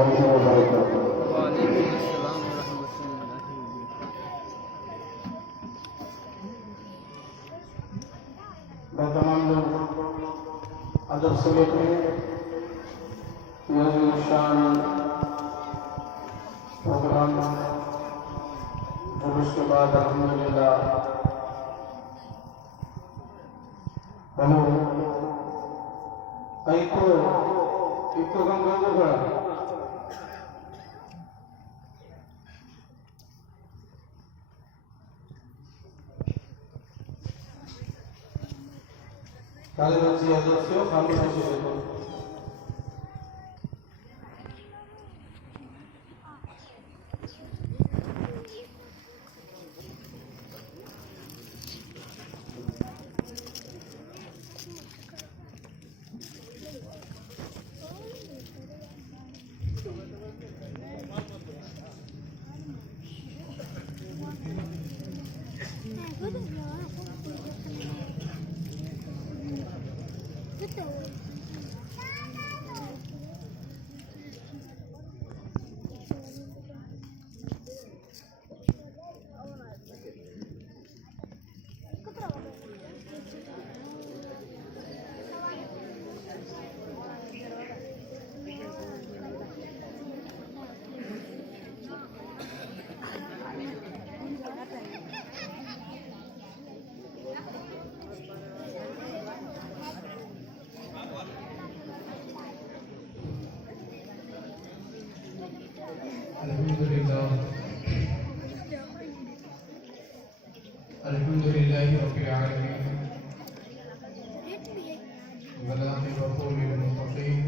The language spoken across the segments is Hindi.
अलैहि वबरकातुहू। वालेकुम अस्सलाम रहमतुल्लाहि मैं तमाम लोग अदब से लेते हैं शान प्रोग्राम जुलूस के बाद अल्हम्दुलिल्लाह हेलो एक तो काम कर दो खड़ा काले बच्चे अदब से हो खाली बच्चे देखो अल्हम्दुलिल्लाहि रब्बिल आलमीन वलाक़िबतु लिल मुत्तक़ीन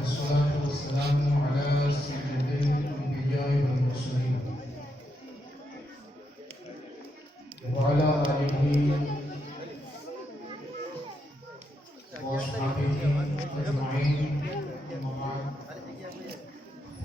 वस्सलातु वस्सलामु अला सय्यिदिल अंबिया'i वल मुरसलीन व अला आलिहि व अस्हाबिहि अजमईन।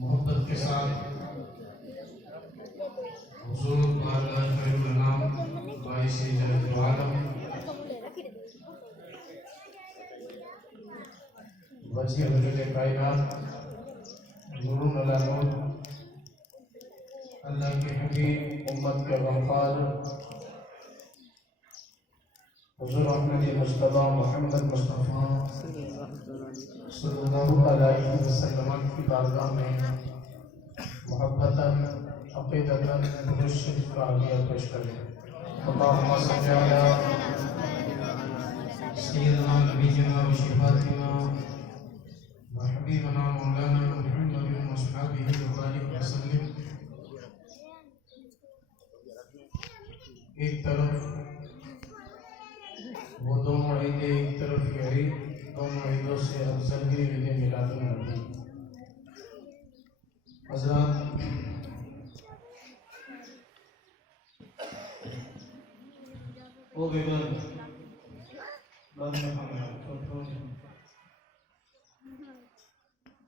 मोहब्बत के साथ हुजूर बारगाह खैरुल अनाम बाइस जलालुल आलम वजी हजरत कायनात नूरुल अला नूर अल्लाह के हबीब उम्मत के गमखार हुजूर अहमद मुस्तफा मोहम्मद मुस्तफा सल्लल्लाहु अलैहि वसल्लम की बारगाह में मोहब्बतन अक़ीदतन दुरूद शरीफ का हदिया पेश करें। अल्लाहुम्मा सल्लि अला सय्यिदना नबीना व शफीअना हबीबना मौलाना मुहम्मद व अस्हाबिहि व बारिक वसल्लम। एक तरफ वो दोनों ईदें, एक तरफ ये ईद, दोनों ईदों से अफजल भी ईद मिलादुन नबी। हज़रात, ओ बेगम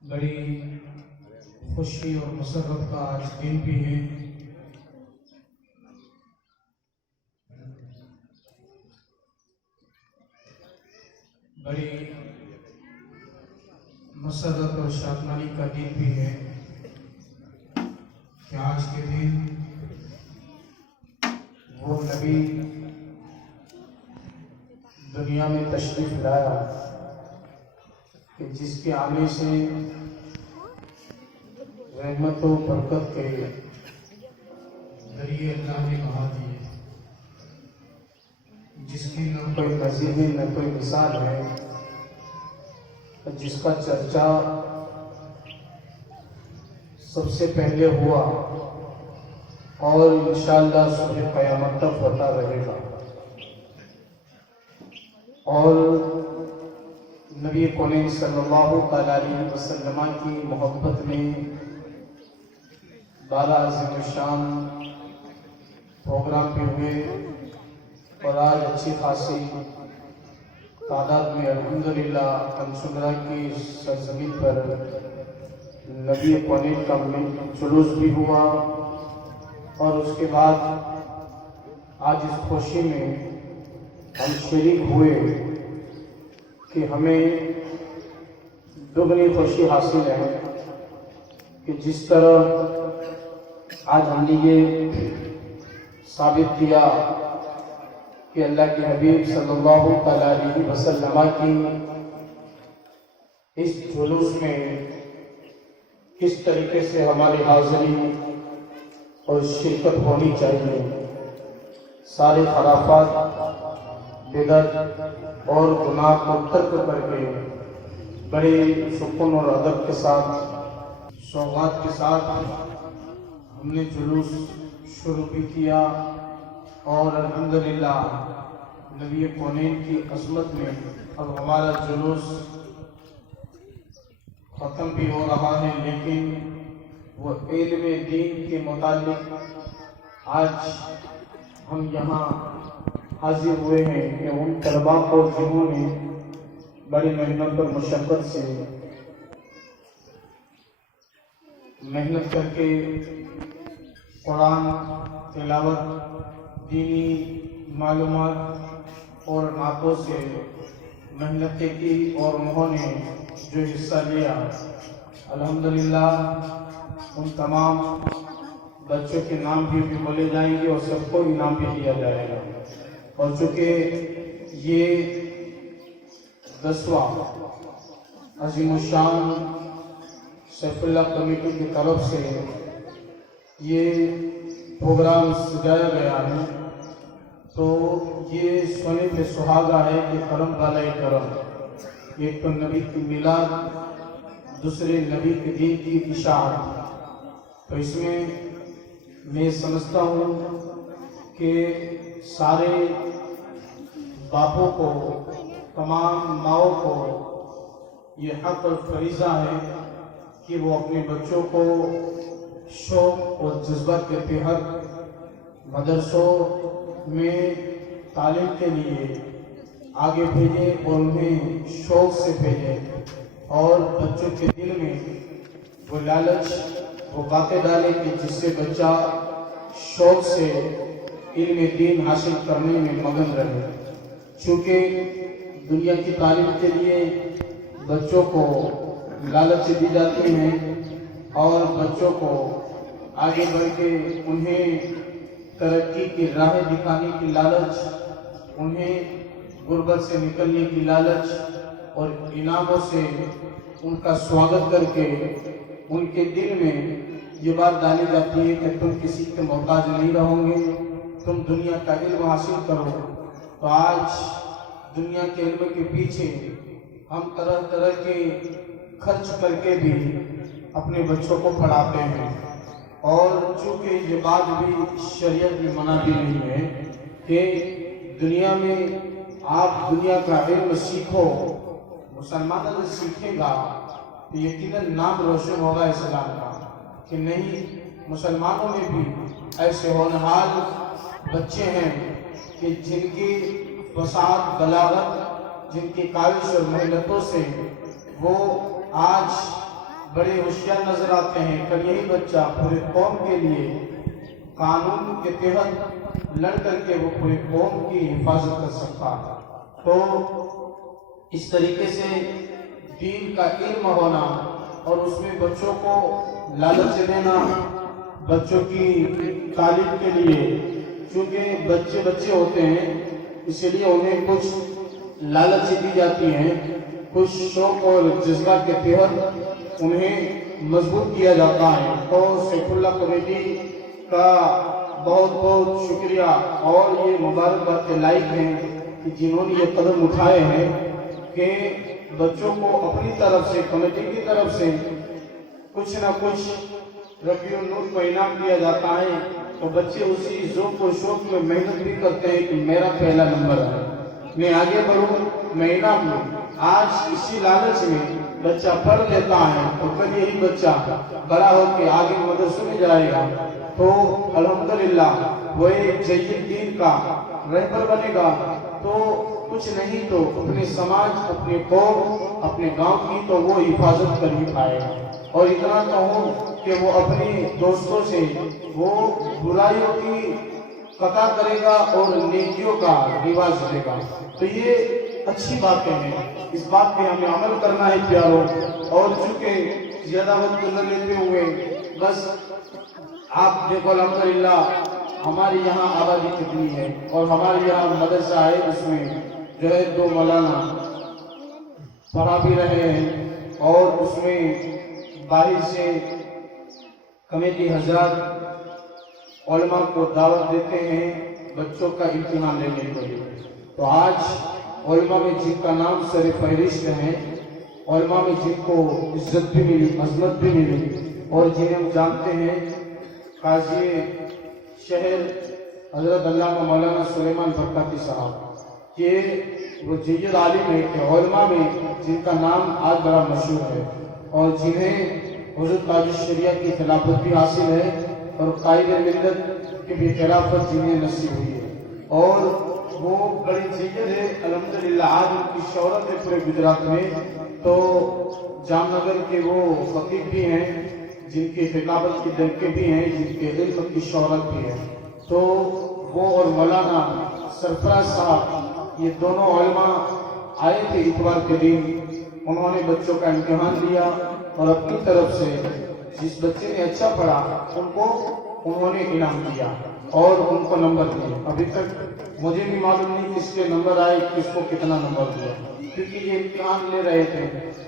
बड़ी खुशी और मसरत का आज दिन भी है। बड़ी मसरत और शादमानी का दिन भी है कि आज के दिन वो नबी दुनिया में तशरीफ लाया कि जिसके आने से रहमत व बरकत के जरिए अल्लाह ने बहा दिए, जिसकी न कोई नज़ीर है न कोई मिसाल है, जिसका चर्चा सबसे पहले हुआ और इंशाअल्लाह सुबह क़यामत तक होता रहेगा। और नबी करीम सल्लल्लाहु अलैहि वसल्लम की मोहब्बत में 12 अज़ीम-उश-शान प्रोग्राम भी हुए और आज अच्छी खासी तादाद में अल्हम्दुलिल्लाह कंसुमरा की सरजमीन पर नबी कौनीन का जुलूस भी हुआ और उसके बाद आज इस खुशी में हम शरीक हुए कि हमें दुगनी खुशी हासिल है कि जिस तरह आज हमने ये साबित किया कि अल्लाह के हबीब सल्लल्लाहु अलैहि वसल्लम की इस जुलूस में किस तरीके से हमारी हाजिरी और शिरकत होनी चाहिए। सारे खराफात बिदअत और गुनाह को तर्क करके बड़े सुकून और अदब के साथ सौगात के साथ हमने जुलूस शुरू भी किया और अल्हम्दुलिल्लाह नबी कौनीन की अज़मत में अब हमारा जुलूस ख़त्म भी हो रहा है, लेकिन वो इल्म दीन के मुतालिक आज हम यहाँ हाजिर हुए हैं कि उन तलबा को जिन्होंने बड़ी मेहनत और मुशक्क़त से मेहनत करके कुरान तिलावत, दीनी मालूमात और नातों से मेहनतें की और उन्होंने जो हिस्सा लिया, अल्हम्दुलिल्लाह उन तमाम बच्चों के नाम भी बोले जाएंगे और सबको इनाम भी दिया जाएगा। और चूँकि ये 10वां अज़ीमुश्शान सैफुल्लाह कमेटी की तरफ से ये प्रोग्राम सजाया गया है, तो ये सोने पे सुहागा है कि करम वाला ही करम। एक तो नबी की मिलाद, दूसरे नबी के दीन की इशाअत। तो इसमें मैं समझता हूँ कि सारे बापों को, तमाम माओं को ये हक और फरीज़ा है कि वो अपने बच्चों को शौक़ और जज्बा के तहत मदरसों में तालीम के लिए आगे भेजें और उन्हें शौक़ से भेजें और बच्चों के दिल में वो लालच, वो बातें डालें कि जिससे बच्चा शौक़ से इल्म दीन हासिल करने में मगन रहे। चूँकि दुनिया की तालीम के लिए बच्चों को लालच दी जाती है और बच्चों को आगे बढ़ के उन्हें तरक्की की राह दिखाने की लालच, उन्हें गुर्बत से निकलने की लालच और इनामों से उनका स्वागत करके उनके दिल में ये बात डाली जाती है कि तुम किसी के मोहताज नहीं रहोगे, तुम दुनिया का इल्म हासिल करो। तो आज दुनिया के इल्म के पीछे हम तरह तरह के खर्च करके भी अपने बच्चों को पढ़ाते हैं और चूँकि ये बात भी शरीयत में मना भी नहीं है कि दुनिया में आप दुनिया का इल्म सीखो, मुसलमान अगर सीखेगा तो यकीनन नाम रोशन होगा इस्लाम का। कि नहीं, मुसलमानों में भी ऐसे होनहार बच्चे हैं कि जिनकी फसाद, बलागत, जिनकी काविश और मेहनतों से वो आज बड़े होशियार नजर आते हैं। कल यही बच्चा पूरे कौम के लिए कानून के तहत लड़ करके वो पूरे कौम की हिफाजत कर सकता है। तो इस तरीके से दीन का इल्म होना और उसमें बच्चों को लालच देना, बच्चों की तालीम के लिए, क्योंकि बच्चे बच्चे होते हैं इसलिए उन्हें कुछ लालच दी जाती है, कुछ शौक और जज्बा के तहत उन्हें मजबूत किया जाता है। तो सैफुल्लाह कमेटी का बहुत बहुत शुक्रिया और ये मुबारकबाद के लायक हैं कि जिन्होंने ये कदम उठाए हैं कि बच्चों को अपनी तरफ से, कमेटी की तरफ से कुछ ना कुछ रबीउल नूर को इनाम दिया जाता है। तो बच्चे उसी ज़ौक़ और शौक़ में मेहनत भी करते हैं कि मेरा पहला नंबर है, मैं आगे बढ़ूँ, मैं इनाम लूँ। आज इसी लालच में बच्चा पढ़ लेता है तो कल यही बच्चा बड़ा होकर आगे मदरसे में जाएगा तो अल्हम्दुलिल्लाह वो एक जय्यद दीन का रहबर बनेगा तो कुछ नहीं तो अपने समाज, अपने कौम, अपने गांव की तो वो हिफाजत कर ही पाएगा। और इतना कहूँ कि वो अपने दोस्तों से वो बुराइयों की कथा करेगा और नेकियों का रिवाज देगा। तो ये अच्छी बातें हैं, इस बात पे हमें अमल करना है प्यारों। और चूंकि ज्यादा वक्त न लेते हुए बस आप देखो अल्हम्दुलिल्लाह हमारे यहाँ आबादी कितनी है और हमारे यहाँ मदरसा है, उसमें जो है 2 मौलाना पढ़ा भी रहे हैं और उसमें बाहर से कमेटी हजरात उलमा को दावत देते हैं बच्चों का इम्तिहान लेने के लिए। तो आज उलमा में जिनका नाम सर फहरिस्त है, उलमा में जिनको इज्जत भी मिली, अजमत भी मिली और जिन्हें हम जानते हैं काजी शहर हजरत अल्लामा मौलाना सुलेमान बरकती साहब, के वो जय्यद आलिम है कि उलमा में जिनका नाम आज बड़ा मशहूर है और जिन्हें हुजूर काजी शरिया की खिलाफत भी हासिल है और कायद मिल्लत की भी खिलाफत जिन्हें नसीब हुई है और वो बड़ी जय्यद है अल्हम्दुलिल्लाह। आज उनकी शौहरत है पूरे गुजरात में। तो जामनगर के वो खतीब भी हैं जिनकी खिलाफत की दरके भी हैं, जिनके इल्म की शौहरत भी है। तो वो और मौलाना सरफराज साहब ये दोनों उलमा आए थे इतवार के दिन। उन्होंने बच्चों का इम्तिहान लिया और अपनी तरफ से जिस बच्चे ने अच्छा पढ़ा उनको उन्होंने इनाम दिया और उनको नंबर दिए। अभी तक मुझे भी मालूम नहीं किसके नंबर आए, किसको कितना नंबर दिया, क्योंकि ये इम्तिहान ले रहे थे।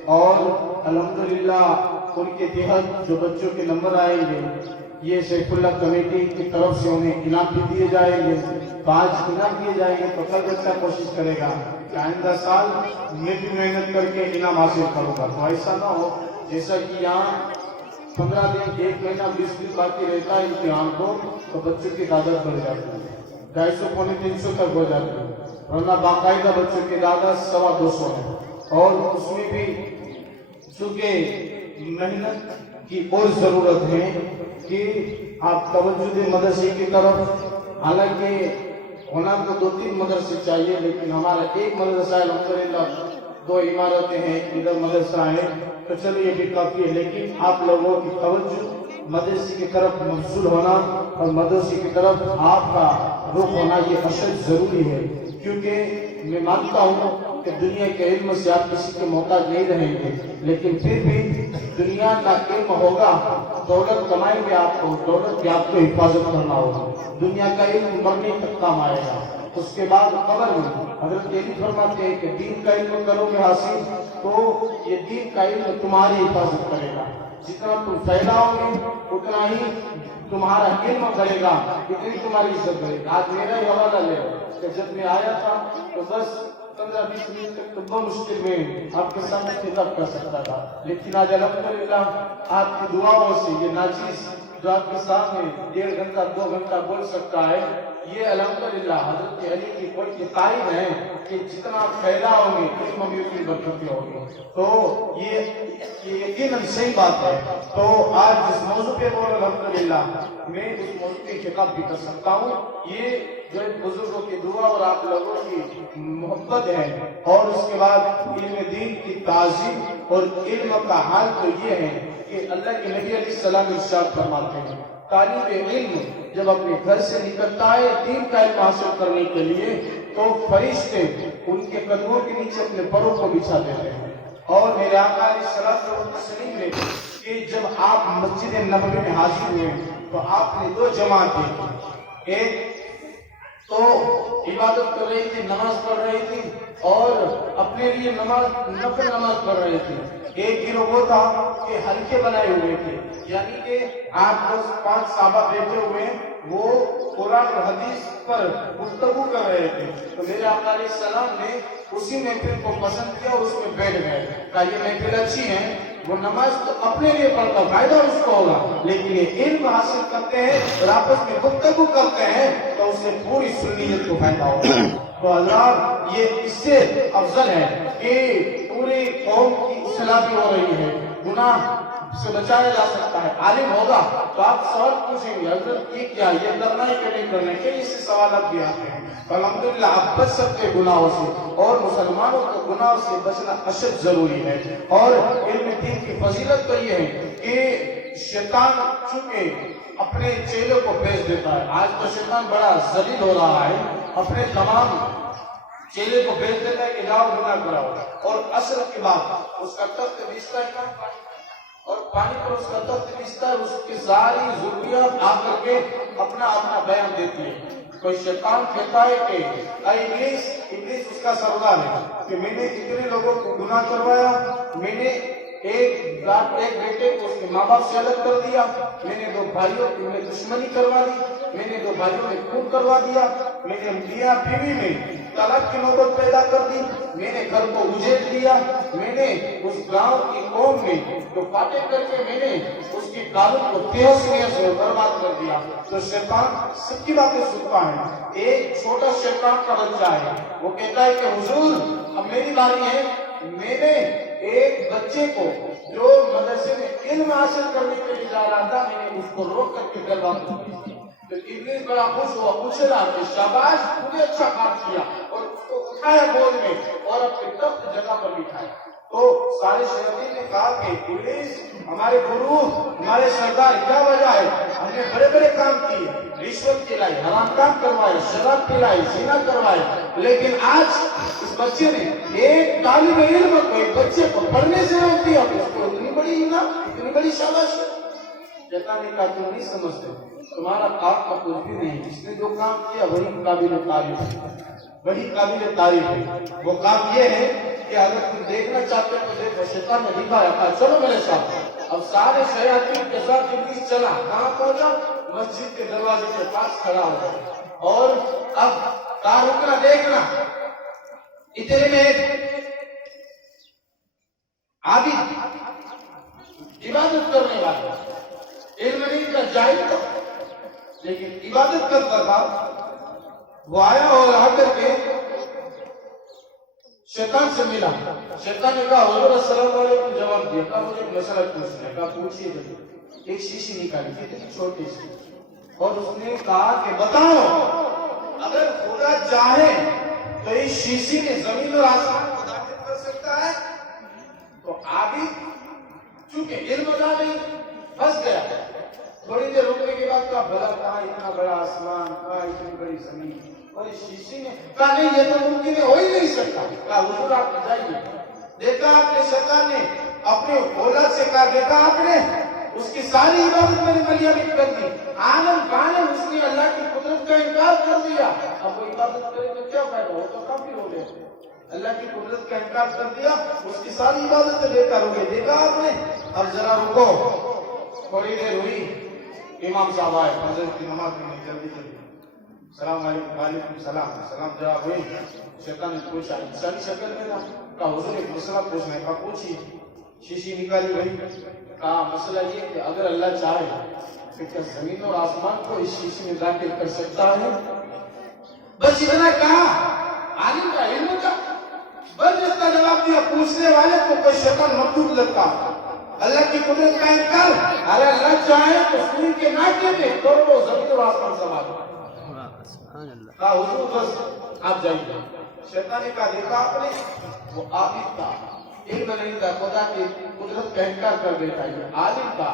और अल्हम्दुलिल्लाह उनके तहत जो बच्चों के नंबर आएंगे ये सैफुल्लाह कमेटी की तरफ से उन्हें इनाम भी दिए जाएंगे। तो आज इनाम दिए जाएंगे तो कल बच्चा कोशिश करेगा कि आइंदा साल मैं भी मेहनत करके इनाम हासिल करूंगा। तो ऐसा ना हो जैसा कि यहाँ 15 दिन, 1 महीना, 20 दिन बाकी रहता है इम्तिहान को, तो बच्चों की तादाद बढ़ जाती है, 250 पौने 300 तक हो जाती है, वरना बाकायदा बच्चों की तादाद 250 है। और उसमें भी चूंकि मेहनत की और जरूरत है कि आप तवज्जो दें मदरसे की तरफ। हालांकि होना तो 2-3 मदरसे चाहिए, लेकिन हमारा एक मदरसा है अल्हम्दुलिल्लाह, 2 इमारतें हैं, इधर मदरसा है, तो चलिए भी काफी है। लेकिन आप लोगों की तवज्जो मदरसे की तरफ मबसूल होना और मदरसे की तरफ आपका रुख होना ये अशद जरूरी है। क्योंकि मैं मानता हूँ कि दुनिया के इल्म से आप किसी के मोहताज नहीं रहेंगे, लेकिन फिर भी दुनिया का इल्म होगा, दौलत कमाएंगे आपको, दौलत की आपको हिफाजत करना होगा। दुनिया का इल्म मरने तक काम आएगा, उसके बाद कब्र में हजरत यही फरमाते हैं कि दीन का इल्म करोगे हासिल तो ये दीन का इल्म तुम्हारी हिफाजत करेगा। जितना तुम फैलाओगे उतना ही तुम्हारा इल्म बढ़ेगा, इतनी तुम्हारी इज्जत बढ़ेगी। आज मेरा ही हवाला ले कि जब मैं आया था तो बस 15-20 मिनट तक तो बहुत मुश्किल में आपके सामने खिताब कर सकता था, लेकिन आज अल्हम्दुलिल्लाह आपकी दुआओं से ये नाचीज जो आपके सामने 1.5 घंटा 2 घंटा बोल सकता है, ये अल्हम्दुलिल्लाह हजरत अली की कोई तारीफ है कि जितना फैलाओगे इल्म में उतनी बरकत होगी। तो ये यकीनन सही बात है। तो आज जिस मौजू पे बोल अल्हम्दुलिल्लाह मैं उस मौजू पे खिताब भी कर सकता हूँ। ये जो बुजुर्गों की दुआ और आप लोगों की मोहब्बत है और उसके बाद इल्म दीन की ताज़ीम और इल्म का हाल तो ये है कि अल्लाह के नबी अलैहिस्सलाम इरशाद फरमाते हैं तालिब इल्म जब अपने घर से निकलता है दीन का इल्म हासिल करने के लिए तो फरिश्ते उनके कदमों के नीचे अपने परों को बिछा देते हैं। और मेरे आका अलैहिस्सलातु वस्सलाम ने कि जब आप मस्जिद नबवी में हाजिर हुए तो आपने 2 जमात दी, एक तो इबादत कर रही थी, नमाज पढ़ रही थी और अपने लिए नफल नमाज पढ़ रही थी। एक गिरोह वो था कि हल्के बनाए हुए थे, यानी कि 8-10-5 साहबा बैठे हुए वो कुरान और हदीस पर गुफ्तगू कर रहे थे। तो मेरे आका अलैहिस्सलाम ने उसी महफिल को पसंद किया और उसमें बैठ गए। कहा ये महफिल अच्छी है, वो नमाज तो अपने लिए पढ़ता, फायदा उसको होगा, लेकिन ये इल्म हासिल करते हैं और आपस में गुफ्तगू करते हैं तो उससे पूरी सुन्नियत को फायदा होगा। तो हज़रात ये इससे अफजल है कि पूरी कौम की इस्लाह भी हो रही है, गुनाह से बचाया जा सकता है। आलिम होगा तो आप सवाल पूछेंगे हजरत ये क्या, ये करना है कि नहीं करना है, कई इससे सवाल भी आते हैं। अल्हम्दुलिल्लाह आप बच सकते हैं गुनाहों से, और मुसलमानों को गुनाहों से बचना अशद जरूरी है। और इल्म दीन की फजीलत तो ये है कि शैतान चूंकि अपने चेलों को भेज देता है, आज तो शैतान बड़ा जलील हो रहा है, अपने तमाम चेले को भेज देता है कि जाओ गुनाह कराओ, और असर के बाद उसका तख्त बीसता है और पानी पर उसका तख्त बीसता है, उसकी सारी जरूरियात आकर के अपना अपना बयान देती है। कोई शैतान कहता है कि इब्लीस उसका सरदार है कि मैंने इतने लोगों को गुनाह करवाया, मैंने एक बेटे को उसके माँ बाप से अलग कर दिया, मैंने 2 भाइयों में दुश्मनी करवा दी, मैंने 2 भाइयों में खून करवा दिया, मैंने मियां बीवी में तलाक की नौबत पैदा कर दी, मैंने घर को उजेड़ दिया, मैंने उस गांव की कौम में जो बातें करके मैंने उसकी ताल्लुक को तेहसीन से बर्बाद कर दिया। तो शैतान सबकी बातें सुनता है। एक छोटा शैतान का बच्चा है, वो कहता है कि हुजूर अब मेरी बारी है, मैंने एक बच्चे को जो मदरसे में इल्म हासिल करने के लिए जा रहा था, मैंने उसको रोक करके गलबा कर दिया। तो इब्लीस बड़ा खुश हुआ, पूछ रहा कि शाबाश तूने अच्छा काम किया, और उसको उठाया गोद में और अपने तख्त जगह पर बिठाया। तो सारे शैतान ने कहा कि इब्लीस हमारे गुरु हमारे सरदार क्या वजह है, हमने बड़े बड़े काम किए, रिश्वत खिलाई, हराम काम करवाए, शराब पिलाई, ज़िना करवाए, लेकिन आज इस बच्चे ने एक तालिब इल्म को, एक बच्चे को पढ़ने से रोक दिया, उसको इतनी बड़ी इनाम, इतनी बड़ी शाबाशी। शैतान ने कहा तुम नहीं समझते, तुम्हारा काम का कुछ भी नहीं, जिसने जो काम किया वही काबिल तारीफ है, वही काबिल तारीफ है। वो काम ये है कि अगर तुम देखना चाहते हो तो देखो, शैतान ने दिखाया था चलो मेरे साथ। अब सारे शयातीन के साथ इब्लीस चला, कहाँ पहुंचा, मस्जिद के दरवाजे के पास खड़ा हो गया, और अब कहा रुकना देखना, इतने में आबिद इबादत करने वाला, इल्म नहीं का जाहिल था लेकिन इबादत करता था, वो आया और आकर के शैतान से मिला। शैतान ने कहा हुजूर अस्सलाम वालेकुम जवाब दिया, कहा मुझे एक मसला पूछना है, कहा पूछिए। एक शीशी निकाली कितनी छोटी सी, और उसने कहा कि बताओ अगर खुदा चाहे तो इस शीशी में जमीन और आसमान को दाखिल कर सकता है। तो आबिद चूंकि इल्म था नहीं, फंस गया। थोड़ी देर रुकने के बाद कहा भला कहा इतना बड़ा आसमान, कहा इतनी बड़ी जमीन, और इस शीशी में, कहा नहीं ये तो मुमकिन है, हो ही नहीं सकता। कहा हुजूर आप जाइए। देखा आपने शैतान ने अपने औलाद से कहा, देखा आपने उसकी सारी इबादत मैंने मरिया में कर दी, आलम कालम उसने अल्लाह की कुदरत का इनकार कर दिया, अब वो इबादत करे तो क्या फायदा, हो तो काफी हो गए। अल्लाह की कुदरत का इनकार कर दिया, उसकी सारी इबादतें बेकार हो गई। देखा आपने, अब जरा रुको। थोड़ी देर हुई, इमाम साहब आए, फजर की नमाज में जल्दी जल्दी, सलाम वालेकुम सलाम, सलाम जवाब हुई। शैतान ने पूछा इंसानी शक्ल में था, कहा हुजूर एक मसला पूछना है, कहा पूछिए। शीशी निकाली गई, कहा मसला ये कि अगर अल्लाह चाहे तो क्या जमीन और आसमान को इस शीशी में दाखिल कर सकता है। बस इतना कहा, आलिम का इल्म का बस इसका जवाब दिया। पूछने वाले को कोई शैतान मखलूक लगता, अल्लाह की कुदरत का इनकार, अरे अल्लाह चाहे तो सूर्य के नाके में करोड़ों जमीन और आसमान सवाल। कहा हुजूर बस आप जाइए। शैतान ने कहा देखा आपने, वो आबिद था, इल्म नहीं था, खुदा की कुदरत का इनकार कर देता है। आलिम था,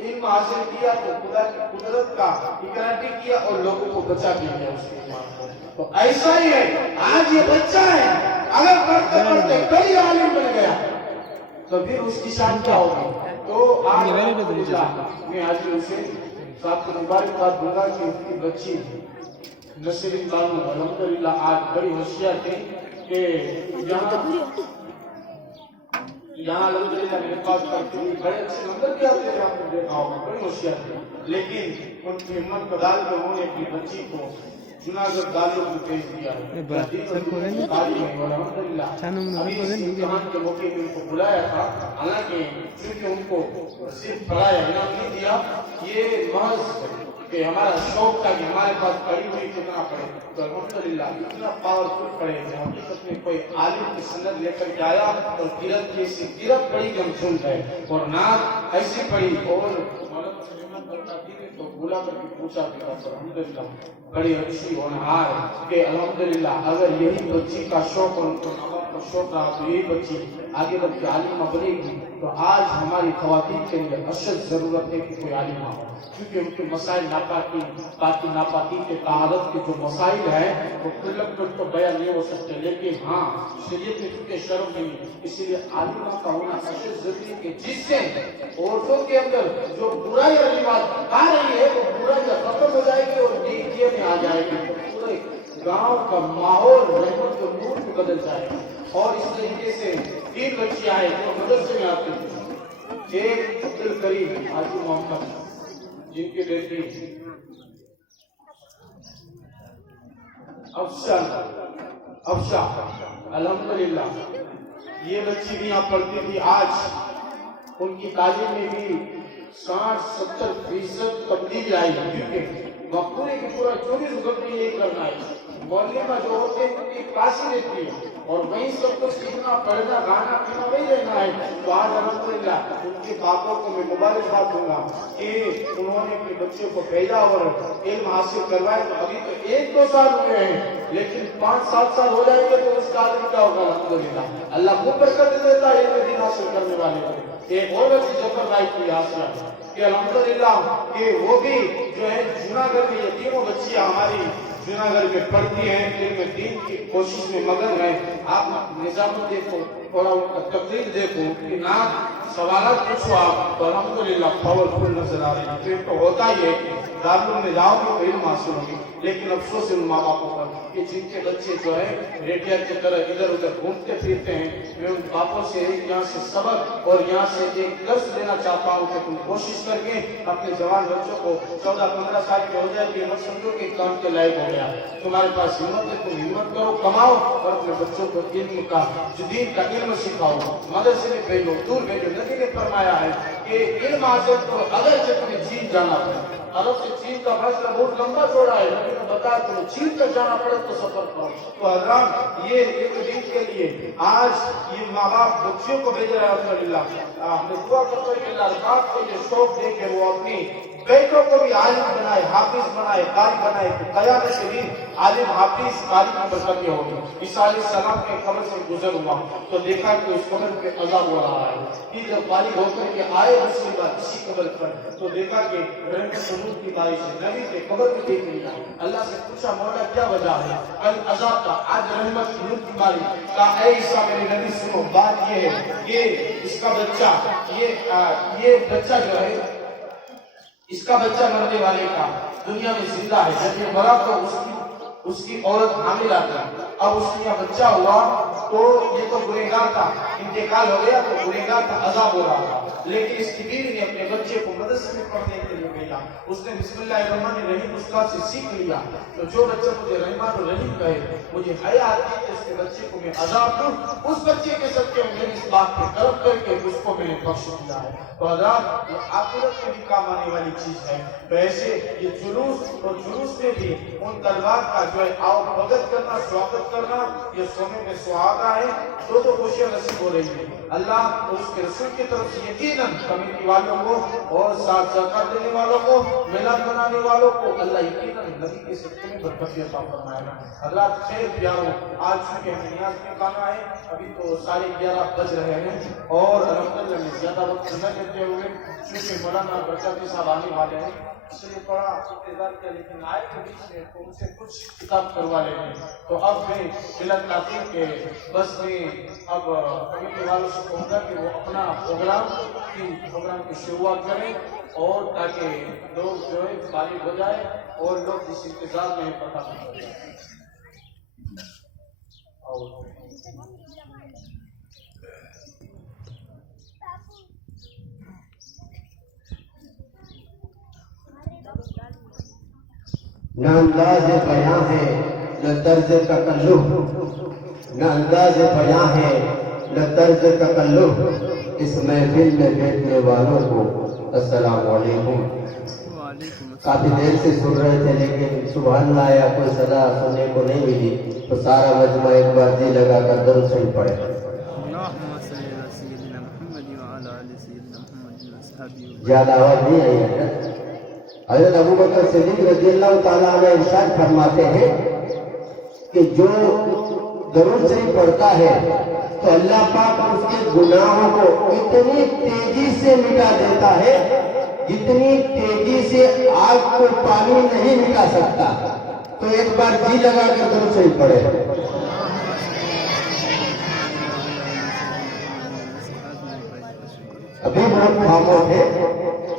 इल्म हासिल किया तो खुदा की कुदरत का इकरार भी किया और लोगों को बचा भी लिया उसके ईमान को। तो ऐसा ही है, आज ये बच्चा है, अगर पढ़ते पढ़ते कई आलिम बन गया तो फिर उसकी शान क्या होगी। तो आज मैं हाजिर हुसैन साहब को मुबारकबाद दूंगा कि उसकी बच्ची नसीरुल बानो अल्हम्दुलिल्लाह आज बड़ी होशियार थी कि यहाँ अल्हम्दुलिल्लाह मेरे पास पढ़ती हुई बड़े अच्छे नंबर के आते थे, आपने देखा होगा, बड़ी होशियार थी। लेकिन उनकी हिम्मत को डाल के उन्होंने अपनी बच्ची को जूनागढ़ दालियों को भेज दिया। के मौके में उनको बुलाया था, हालांकि चूंकि उनको सिर्फ पढ़ाया इनाम नहीं दिया, ये महज कि हमारा शौक था कि हमारे पास पड़ी हुई कितना पड़े, तो अल्हम्दुलिल्लाह इतना पावरफुल पड़े कि हकीकत में कोई आलिम की सनद लेकर के आया और किरत की ऐसी किरत पड़ी कि हम सुन गए, और नाक ऐसी पड़ी और तो बुला करके पूछा पिता अल्हम्दुलिल्लाह बड़ी अच्छी होनहार के अल्हम्दुलिल्लाह अगर यही बच्ची का शौक और उनको नमाज का शौक रहा तो यही बच्ची आगे बढ़ के आलिमा बनेगी। तो आज हमारी खवातीन के लिए अशद जरूरत है कि कोई आलिमा हो, क्योंकि उनके मसाइल नापाकी के तहारत के जो मसाइल है वो खुल्लम तो बयान नहीं हो सकते, लेकिन हाँ शरीयत में चूंकि शर्म नहीं, इसीलिए आलिमा का होना अशद जरूरी है कि जिससे औरतों के अंदर जो बुराई और रिवाज आ रही है वो बुराई खत्म हो जाएगी और नेकियत में आ जाएगी, तो पूरे गांव का माहौल रहमत और नूर में बदल जाएगा। और इस तरीके से 3 बच्चे आए जो मदरसे में आते थे, एक अब्दुल करीम हाजी मोहम्मद जिनकी बेटी अफशा अल्हम्दुलिल्लाह ये बच्ची भी यहाँ पढ़ती थी। आज उनकी तालीम में भी 60-70% तब्दीली आई, क्योंकि पूरे की पूरा 24 घंटे यही करना है। मोहल्ले में जो होते हैं उनकी क्लास ही रहती है और वही सब कुछ सीखना पढ़ना गाना पीना वही रहना है। तो आज अल्हम्दुलिल्लाह उनके बापों को मैं मुबारकबाद दूंगा कि उन्होंने अपने बच्चों को भेजा और इल्म हासिल करवाए। तो अभी तो 1-2 साल हुए हैं, लेकिन 5-7 साल हो जाएंगे तो उसका आदमी क्या होगा। अल्हम्दुलिल्लाह अल्लाह खूब बरकत देता है इल्म दीन हासिल करने वाले को। एक और बच्ची जफर भाई की आसरा कि अल्हम्दुलिल्लाह कि वो भी जो है जूनागढ़ में, ये तीनों बच्चियां हमारी जूनागढ़ में पढ़ती हैं, इनमें दीन की कोशिश में मगन है। आप निजाम देखो, थोड़ा उनका तकरीर देखो कि ना सवाल पूछो आप, तो अल्हम्दुलिल्लाह पावरफुल नजर आ रही है। फिर तो होता ही है दारुल में जाओगे तो इल्म हासिल होगी, लेकिन अफसोस है उन माँ बापों पर कि जिनके बच्चे जो है रेडिया की तरह इधर उधर घूमते फिरते हैं। मैं उन बापों से यहाँ से सबक और यहाँ से एक दर्श देना चाहता हूँ कि तुम कोशिश करके अपने जवान बच्चों को 14-15 साल के हो जाए कि मत समझो कि काम के लायक हो गया, तुम्हारे पास हिम्मत है, तुम हिम्मत करो, कमाओ और अपने बच्चों को इल्म का जो दीन का इल्म सिखाओ, मदरसे में भेजो, दूर भेजो। नबी ने फरमाया है कि इल्म हासिल करो अगर से तुम्हें चीन जाना पड़े। अरब से चीन का फैसला बहुत लंबा चौड़ा है, नबी ने बताया तुम्हें चीन तक जाना पड़े तो सफर करो। तो हज़रात ये एक दिन के लिए आज ये माँ बाप बच्चियों को भेज रहे हैं। अल्हम्दुलिल्लाह हमें दुआ करते हैं कि अल्लाह को ये शौक दे के वो अपनी बेटों को भी आलिम बनाए, हाफिज बनाए, कारी बनाए, तो क़यामत के दिन आलिम हाफिज कारी की बरकत होगी। ईसा अलैहिस्सलाम के कब्र से गुजर हुआ तो देखा कि उस कब्र पे अज़ाब हो रहा है कि जब बालिग होकर के आए मुसीबत इसी कब्र पर, तो देखा कि रहमत की बारिश है, नबी के कब्र में देख लिया। अल्लाह से पूछा मौला क्या वजह है, कल अज़ाब था आज रहमत की बारिश का। ऐ ईसा मेरे नबी सुनो, बात ये है कि इसका बच्चा ये बच्चा जो है इसका बच्चा मरने वाले का दुनिया में जिंदा है, जब ये मरा तो उसकी औरत हामिला थी, अब उसके यहाँ बच्चा हुआ तो ये तो गुनहगार था, इंतकाल हो गया तो गुनहगार का अज़ाब हो रहा था। लेकिन इसकी बीवी ने अपने बच्चे को मदरसे में पढ़ने के लिए भेजा, उसने बिस्मिल्लाहिर्रहमानिर्रहीम उस्ताद से सीख लिया। तो जो बच्चा मुझे रहमान और रहीम कहे, मुझे हया आती है उसके बच्चे को मैं अज़ाब दूं, उस बच्चे के सदके में मेरी इस बात पे तरफ करके उसको मैंने बख्श दिया है। तो अज़ाब ये आखिरत में भी काम आने वाली चीज है। तो ऐसे ये जुलूस और जुलूस में भी उन तलवार का जो है आओ भगत करना, स्वागत करना, ये सोने में सुहागा है। तो खुशियां नसीब हो रही है। अल्लाह और उसके रसूल की तरफ से यकीनन कमेटी वालों को और साथ ज़कात देने वालों को, मिलाद बनाने वालों को अल्लाह यकीनन नबी के सदक़े में बरकत अता फरमाएगा। अल्लाह खैर प्यारों, आज चूंकि हमें नियाज़ में खाना है, अभी तो 11:30 बज रहे हैं और अल्हम्दुलिल्लाह में ज्यादा वक्त न देते हुए चूंकि मौलाना बरकती साहब आने वाले हैं इसलिए थोड़ा इंतजार किया, लेकिन आए के बीच में तो उनसे कुछ किताब करवा लेंगे। तो अब मैं मिलन ताकीर के बस में अब कमेटी वालों से कहूँगा कि वो अपना प्रोग्राम की शुरुआत करें और ताकि लोग जो है फारिग हो जाए और लोग जिस इंतजार में पता चल जाए। न अंदाज़ बयां है न तर्ज तकल्लुफ, न अंदाज़ बयां है न तर्ज तकल्लुफ। इस महफिल में बैठने वालों को अस्सलाम वालेकुम। काफी देर से सुन रहे थे, लेकिन सुभान अल्लाह या कोई सदा सुनने को नहीं मिली, तो सारा मजमा एक बार जी लगाकर दरूद शरीफ पढ़े। ज्यादा आवाज नहीं आई है। हज़रत अबू बकर सिद्दीक़ रज़ियल्लाहु ताला अन्हु इरशाद फरमाते हैं कि जो दरूद शरीफ पढ़ता है तो अल्लाह पाक उसके गुनाहों को इतनी तेजी से मिटा देता है जितनी तेजी से आग को पानी नहीं मिटा सकता। तो एक बार जी लगा कर दरूद शरीफ पढ़े। अभी बहुत खामोश है।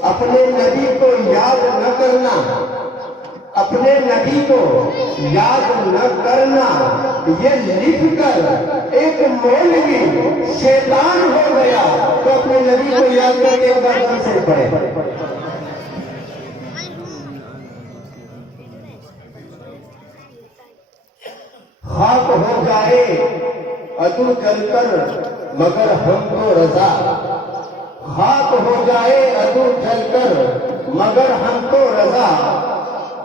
अपने नबी को याद न करना, अपने नबी को याद न करना, ये लिख कर एक मौलवी शैतान हो गया। तो अपने नबी को याद करके एक बार दरूद शरीफ पढ़े। खाक हो जाए अदू जलकर मगर हमको रजा, खाक हो जाए अदू जलकर मगर हमको रजा,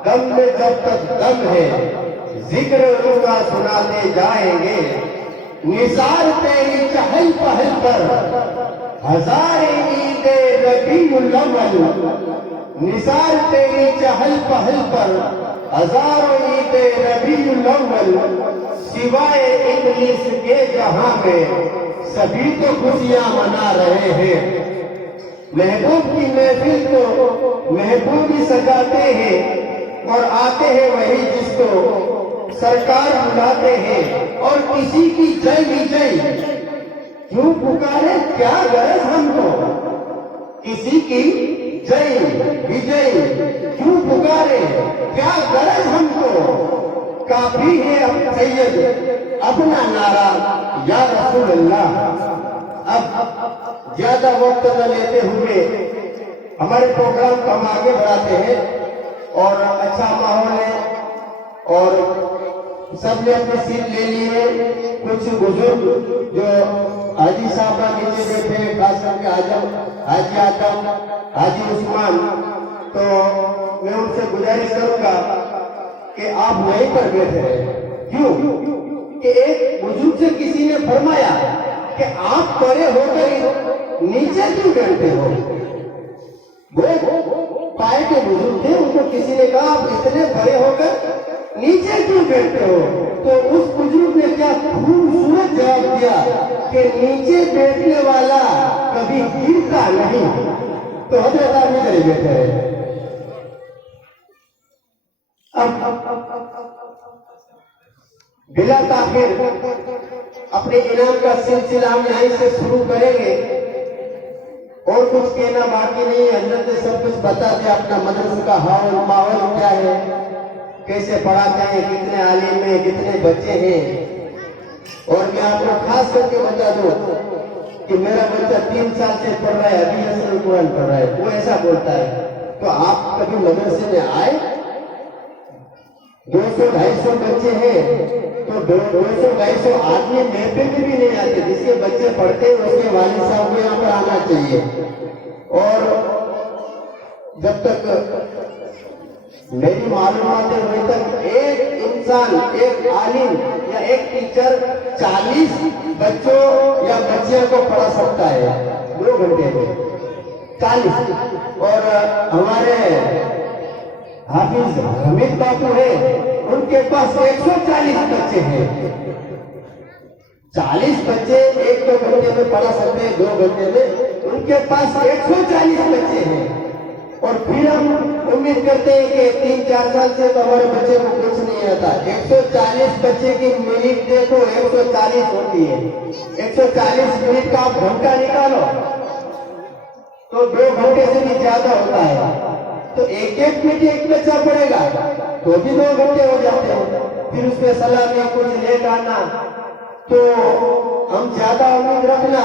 दम में जब तक दम है जिक्र उनका सुनाते जाएंगे, निसार तेरी चहल पहल पर हजारे ईदे रबीउल अव्वल, निसार तेरी चहल पहल पर हजारों ईदे रबीउल अव्वल, सिवाय इब्लीस के जहां में सभी तो खुशियां मना रहे हैं। महबूब की महफिल को महबूब ही सजाते हैं और आते हैं वही जिसको सरकार बुलाते हैं। और किसी की जय विजय क्यों पुकारे, क्या गरज हमको, किसी की जय विजय क्यों पुकारे, क्या गरज हमको, काफी है अब सैयद अपना नारा या रसूल अल्लाह। अब ज्यादा वक्त न लेते हुए हमारे प्रोग्राम को हम आगे बढ़ाते हैं। और अच्छा माहौल है और सबने अपने सीट ले लिए। कुछ बुजुर्ग जो हाजी साहब नीचे बैठे, खास करके हाजी आदम, हाजी उस्मान, तो मैं उनसे गुजारिश करूंगा कि आप वहीं पर बैठे रहे। क्यों कि एक बुजुर्ग से किसी ने फरमाया कि आप बड़े होकर नीचे क्यों बैठते हो। वो पाए के बुजुर्ग थे, उनको किसी ने कहा आप इतने बड़े होकर नीचे क्यों बैठते हो। तो उस बुजुर्ग ने क्या खूबसूरत जवाब दिया कि नीचे बैठने वाला कभी गिरता नहीं। तो हजरत आप इधर ही बैठे हैं। अब बिला ताखिर अपने इनाम का सिलसिला हम यहीं से शुरू करेंगे। और कुछ कहना बाकी नहीं है। हजरत ने सब कुछ बता दिया, अपना मदरसे का हाल माहौल क्या है, कैसे पढ़ाते हैं, कितने आलिम हैं, कितने बच्चे हैं। और मैं आपको खास करके बता दूं कि मेरा बच्चा 3 साल से पढ़ रहा है, अभी असल कुरान पढ़ रहा है, वो ऐसा बोलता है। तो आप कभी मदरसे में आए, 200-250 बच्चे हैं, तो 200-250 आदमी महफिल में भी नहीं आते। जिसके बच्चे पढ़ते हैं उसके वालिद साहब को यहाँ पर आना चाहिए। और जब तक मेरी मालूमात है वहीं तक एक इंसान, एक आलिम या एक टीचर 40 बच्चों या बच्चियों को पढ़ा सकता है 2 घंटे में, 40। और हमारे हाफिज हमीद बाबू है, उनके पास 140 बच्चे हैं। 40 बच्चे 1-2 घंटे में पढ़ा सकते हैं, 2 घंटे में। उनके पास 140 बच्चे हैं। और फिर हम उम्मीद करते हैं कि 3-4 साल से तो हमारे बच्चे को कुछ नहीं आता। 140 बच्चे की मिनट देखो, 140 होती है। 140 मिनट का आप घंटा निकालो तो 2 घंटे से भी ज्यादा होता है। तो एक मिनट एक बच्चा पड़ेगा तो भी 2 घंटे हो जाते हैं। फिर उसमें सलामी कुछ लेट आना, तो हम ज्यादा उम्मीद रखना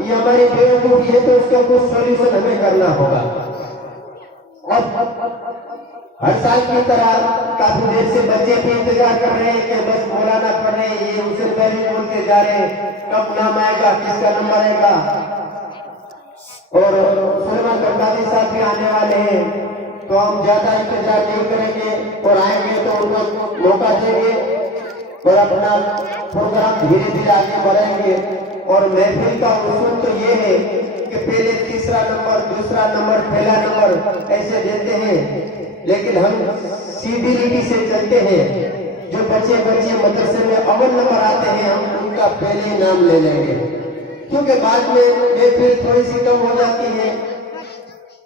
ये हमारी बेवकूफी है। तो उसका कुछ सोल्यूशन हमें करना होगा। और हर साल की तरह काफी देर से बच्चे भी इंतजार कर रहे हैं कि बस मौलाना पढ़ रहे हैं, ये उसे पहले बोल के जा रहे हैं कब नाम आएगा, किसका नंबर आएगा। और सुलेमान करकादी साहब भी आने वाले हैं। तो हम ज्यादा इंतजार नहीं करेंगे और आएंगे तो उनको मौका देंगे और अपना प्रोग्राम धीरे धीरे आगे बढ़ाएंगे। और महफिल का उसूल तो ये है कि पहले तीसरा नंबर, दूसरा नंबर, पहला नंबर ऐसे देते हैं, लेकिन हम सीधी से चलते हैं। जो बच्चे मदरसे में अव्वल नंबर आते हैं हम उनका पहले नाम ले लेंगे, क्योंकि बाद में महफिल थोड़ी सी कम हो जाती है।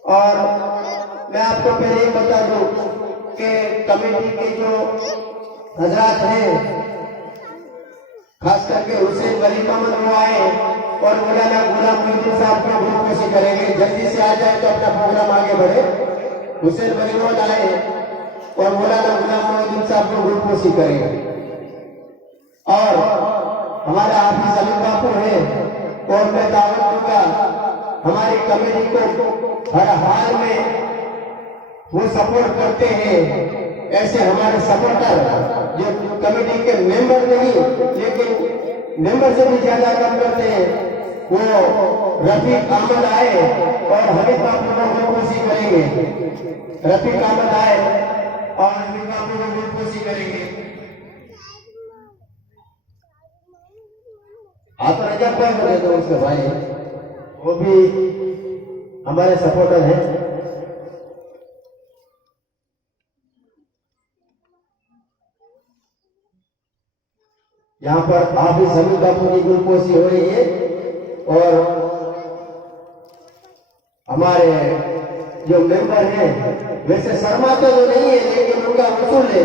और मैं आपको पहले ही बता दूं कि कमेटी के जो हजरात हैं, खास करके हुसैन वली मोहम्मद वो आए और मौलाना गुलाम मोहम्मद साहब को गुरुपोशी करेंगे। जल्दी से आ जाए तो अपना प्रोग्राम आगे बढ़े। हुसैन वली मोहम्मद आए और मौलाना गुलाम मोहम्मद साहब को गुरुपोशी करेंगे। और हमारे हाफिज अली बापू है और मैं दावत दूंगा हमारी कमेटी को हर हाल में वो सपोर्ट करते हैं। ऐसे हमारे सपोर्टर जो कमेटी के मेंबर नहीं लेकिन मेंबर से भी ज्यादा काम करते हैं, वो रफीक अहमद आए और हमीद बापू को गुरुपोशी करेंगे। रफीक अहमद आए और हमीद बापू को गुरुपोशी करेंगे। आप रजब भाई बोले तो उसके भाई वो भी हमारे सपोर्टर हैं। यहाँ पर हाफिज हमीद बापू की गुरुपोशी हो रही है और हमारे जो मेंबर हैं वैसे शर्माते तो नहीं है, लेकिन उनका उसूल है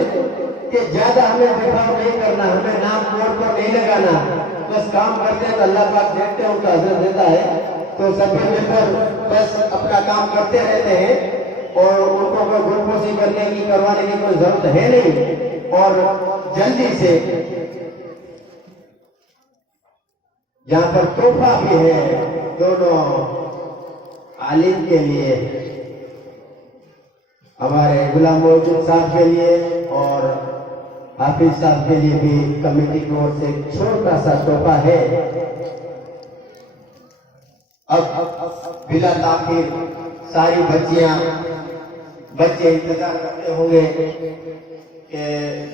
कि ज्यादा हमें दिखाव नहीं करना, हमें नाम बोर्ड पर नहीं लगाना, बस काम करते हैं तो अल्लाह पाक देखते हैं, उनका अजर देता है। तो सभी मेंबर बस अपना काम करते रहते हैं और उनको कोई गुरुपोशी करने की करवाने की कोई जरूरत है नहीं। और जल्दी से यहाँ पर तोहफा भी है दोनों आलिम के लिए, हमारे गुलाम मोहम्मद साहब के लिए और हाफिज साहब के लिए भी कमेटी की ओर से छोटा सा तोहफा है। अब बिला ताखिर सारी बच्चे इंतजार करते होंगे कि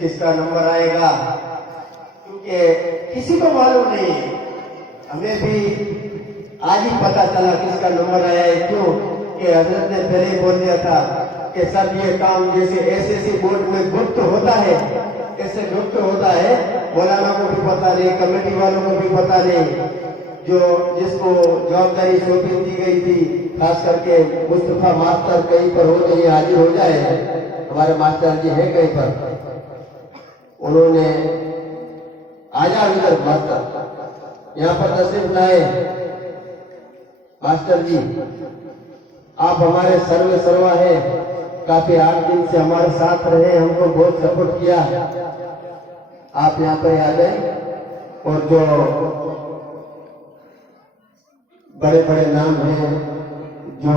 किसका नंबर आएगा, क्योंकि किसी को मालूम नहीं, हमें भी आज ही पता चला किसका नंबर आया है। क्यों कि हजरत ने पहले ही बोल दिया था कि सब ये काम जैसे एसएससी बोर्ड में गुप्त होता है, ऐसे गुप्त होता है। मौलाना को भी पता नहीं, कमेटी वालों को भी पता नहीं, जो जिसको जवाबदारी सौंपी दी गई थी, खास करके मुस्तफा मास्टर कहीं पर हो नहीं हाजिर हो जाए, हमारे मास्टर जी है कहीं पर, उन्होंने आजा इधर मास्टर यहाँ पर तशरीफ लाए। मास्टर जी आप हमारे सर्वे सर्वा है, काफी 8 दिन से हमारे साथ रहे, हमको बहुत सपोर्ट किया। आप यहाँ पर आ जाए और जो बड़े बड़े नाम हैं, जो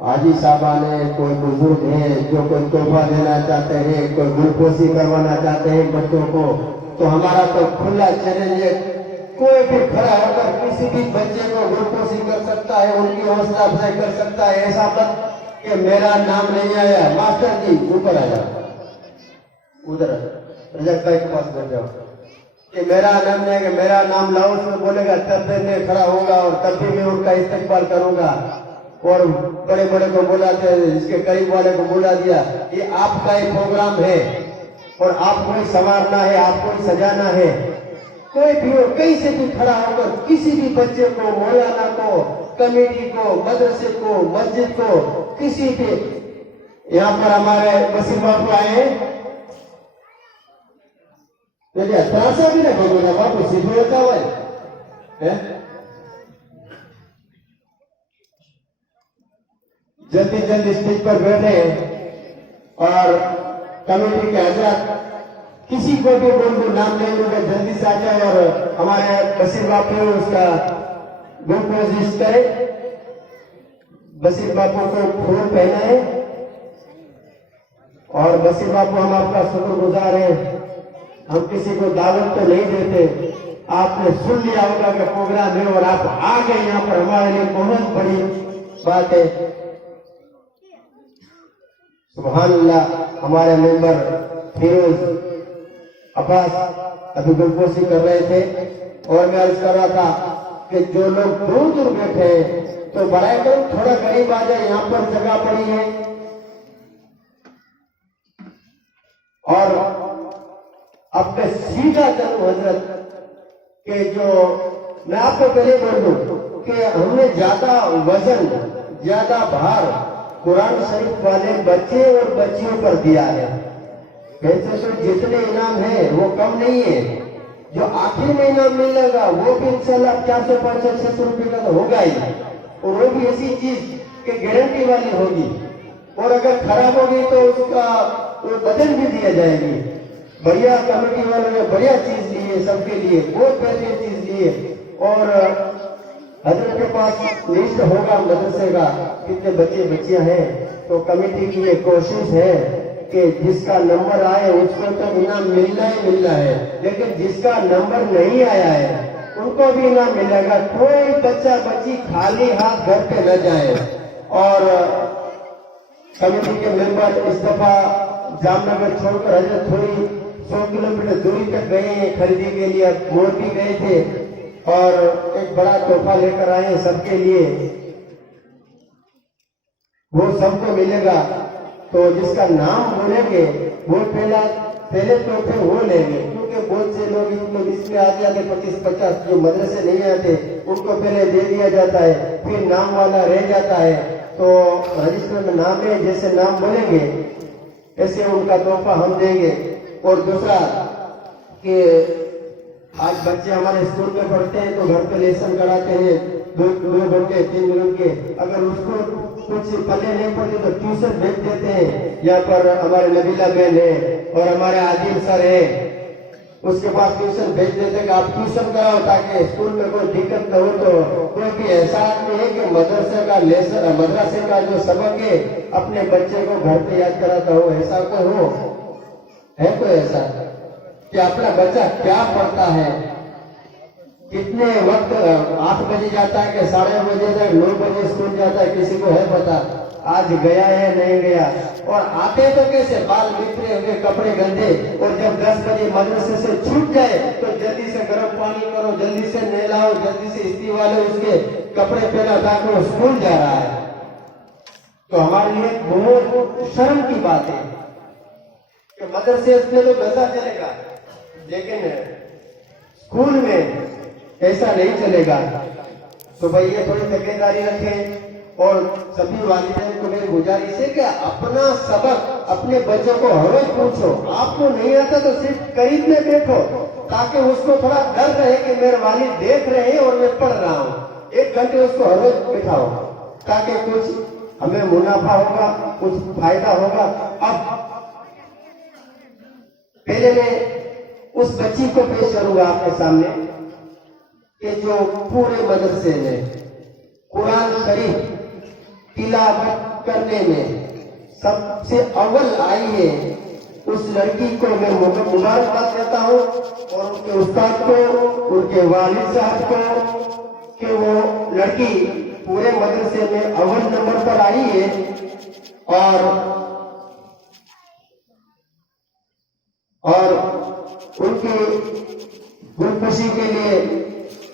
हाजी साहबान है, कोई बुजुर्ग है जो कोई तोहफा देना चाहते हैं, कोई गुरुपोशी करवाना चाहते हैं बच्चों को, तो हमारा तो खुला चैलेंज है। कोई भी खड़ा होकर किसी भी बच्चे को गुरुपोशी कर सकता है, उनकी हौसला अफजाई कर सकता है। ऐसा मत कि मेरा नाम नहीं आया, मास्टर जी ऊपर आ जाओ, उधर रजत भाई के पास बैठ जाओ, कि मेरा नाम नहीं है, मेरा नाम लाओ, उसमें बोलेगा तब मैं खड़ा होगा और तब भी मैं उनका इस्तेमाल करूंगा। और बड़े बड़े को बुलाते हैं, इसके करीब वाले को बुला दिया। ये आपका एक प्रोग्राम है और आपको ही संवारना है, आपको ही सजाना है। कोई भी हो, कहीं से भी खड़ा होकर किसी भी बच्चे को, मौलाना को, कमेटी को, मदरसे को, मस्जिद को, किसी भी, यहाँ पर हमारे वसीम बापू आए, त्रासा भी नहीं बोलूंगा बापू, सीधे होता हुआ है। जल्दी जल्दी स्टेज पर बैठे और कमेटी के हजरात किसी को भी बोल दो, नाम ले लूंगा, जल्दी से आ जाए और हमारे बसीर बापू उसका ग्रुप रजिस्टर करे। बसीर बापू को फूल पहनाए और बसीर बापू हम आपका शुक्रगुजार हैं। हम किसी को दावत तो नहीं देते, आपने सुन लिया होगा कि प्रोग्राम है और आप आ गए यहाँ पर, हमारे लिए बहुत बड़ी बात है। सुभानअल्लाह। हमारे मेंबर फिरोज अब्बास अभी गुलपोशी कर रहे थे और मैं अर्ज कर रहा था कि जो लोग दूर दूर बैठे हैं तो बड़ाई करो, थोड़ा करीब आ जाए, यहाँ पर जगह पड़ी है। और अब मैं सीधा चलूं हजरत के जो मैं आपको पहले बोल दूं कि हमने ज्यादा वजन, ज्यादा भार कुरान शरीफ वाले बच्चे और बच्चियों पर दिया है। वैसे तो जितने इनाम है वो कम नहीं है, जो आखिर में इनाम मिलेगा वो भी इंशाल्लाह 400, 500, 600 रुपए का तो होगा ही, और वो भी ऐसी चीज कि गारंटी वाली होगी, और अगर खराब होगी तो उसका वो बदल भी दिया जाएगी। बढ़िया कमेटी वालों ने बढ़िया चीज ली है, सबके लिए बहुत बेहतरीन चीज ली है। और हजरत के पास लिस्ट होगा मदरसे का कितने बच्चे बच्चियां हैं, तो कमेटी की ये कोशिश है कि जिसका नंबर आए उसको तो इनाम मिलना ही मिलना है, लेकिन जिसका नंबर नहीं आया है उनको भी इनाम मिलेगा। कोई बच्चा बच्ची खाली हाथ घर पे न जाए। और कमेटी के मेंबर इस दफा जामनगर छोड़कर हजरत थोड़ी 100 किलोमीटर दूरी तक गए हैं खरीदी के लिए, मोड़ भी गए थे और एक बड़ा तोहफा लेकर आए हैं सबके लिए, वो सबको मिलेगा। तो जिसका नाम बोलेंगे वो पहले तोहफे वो लेंगे, क्योंकि बहुत से लोग इसमें आ जाते 25-50 जो मदरसे नहीं आते उनको पहले दे दिया जाता है, फिर नाम वाला रह जाता है। तो रजिस्टर में नाम है, जैसे नाम बोलेंगे ऐसे उनका तोहफा हम देंगे। और दूसरा कि आज बच्चे हमारे स्कूल में पढ़ते हैं तो घर पे लेसन कराते हैं 2 घंटे 3 मिनट के, अगर उसको कुछ पल्ले नहीं पड़ते तो ट्यूशन भेज देते हैं। यहाँ पर हमारे नबीला बहन है और हमारे आदिल सर है, उसके बाद ट्यूशन भेज देते हैं कि आप ट्यूशन कराओ ताकि स्कूल में कोई दिक्कत न हो। तो कोई भी ऐसा आदमी है कि मदरसे का लेसन, मदरसे का जो सबक है अपने बच्चे को घर पे याद कराता हो, ऐसा कोई हो? है कोई ऐसा कि अपना बच्चा क्या पढ़ता है, कितने वक्त 8 बजे जाता है कि 9:30 बजे तक 9 बजे स्कूल जाता है, किसी को है पता? आज गया है नहीं गया? और आते तो कैसे बाल बिखरे हुए, कपड़े गंदे, और जब 10 बजे मदरसे से छूट जाए तो जल्दी से गर्म पानी करो, जल्दी से नहलाओ, जल्दी से इस्त्री वाले उसके कपड़े पहना ताकि वो स्कूल जा रहा है। तो हमारे लिए बहुत शर्म की बात है कि मदरसे में तो गजा चलेगा लेकिन स्कूल में ऐसा नहीं चलेगा। तो भाई ये थोड़ी जिम्मेदारी रखें। और सभी वालिदैन को मेरी गुजारिश है कि अपना सबक अपने बच्चों को हर रोज पूछो, आपको नहीं आता तो सिर्फ करीब में बैठो ताकि उसको थोड़ा डर रहे कि मेरे वालिद देख रहे हैं और मैं पढ़ रहा हूँ। 1 घंटे उसको हर रोज बिठाओ ताकि कुछ हमें मुनाफा होगा, कुछ फायदा होगा। अब पहले मैं उस बच्ची को पेश करूंगा आपके सामने कि जो पूरे मदरसे में कुरान शरीफ तिलावत करने में सबसे अव्वल आई है, उस लड़की को मैं मुबारकबाद देता हूँ और उनके उस्ताद को, उनके वालिद साहब को कि वो लड़की पूरे मदरसे में अव्वल नंबर पर आई है। और उनकी गुलखुशी के लिए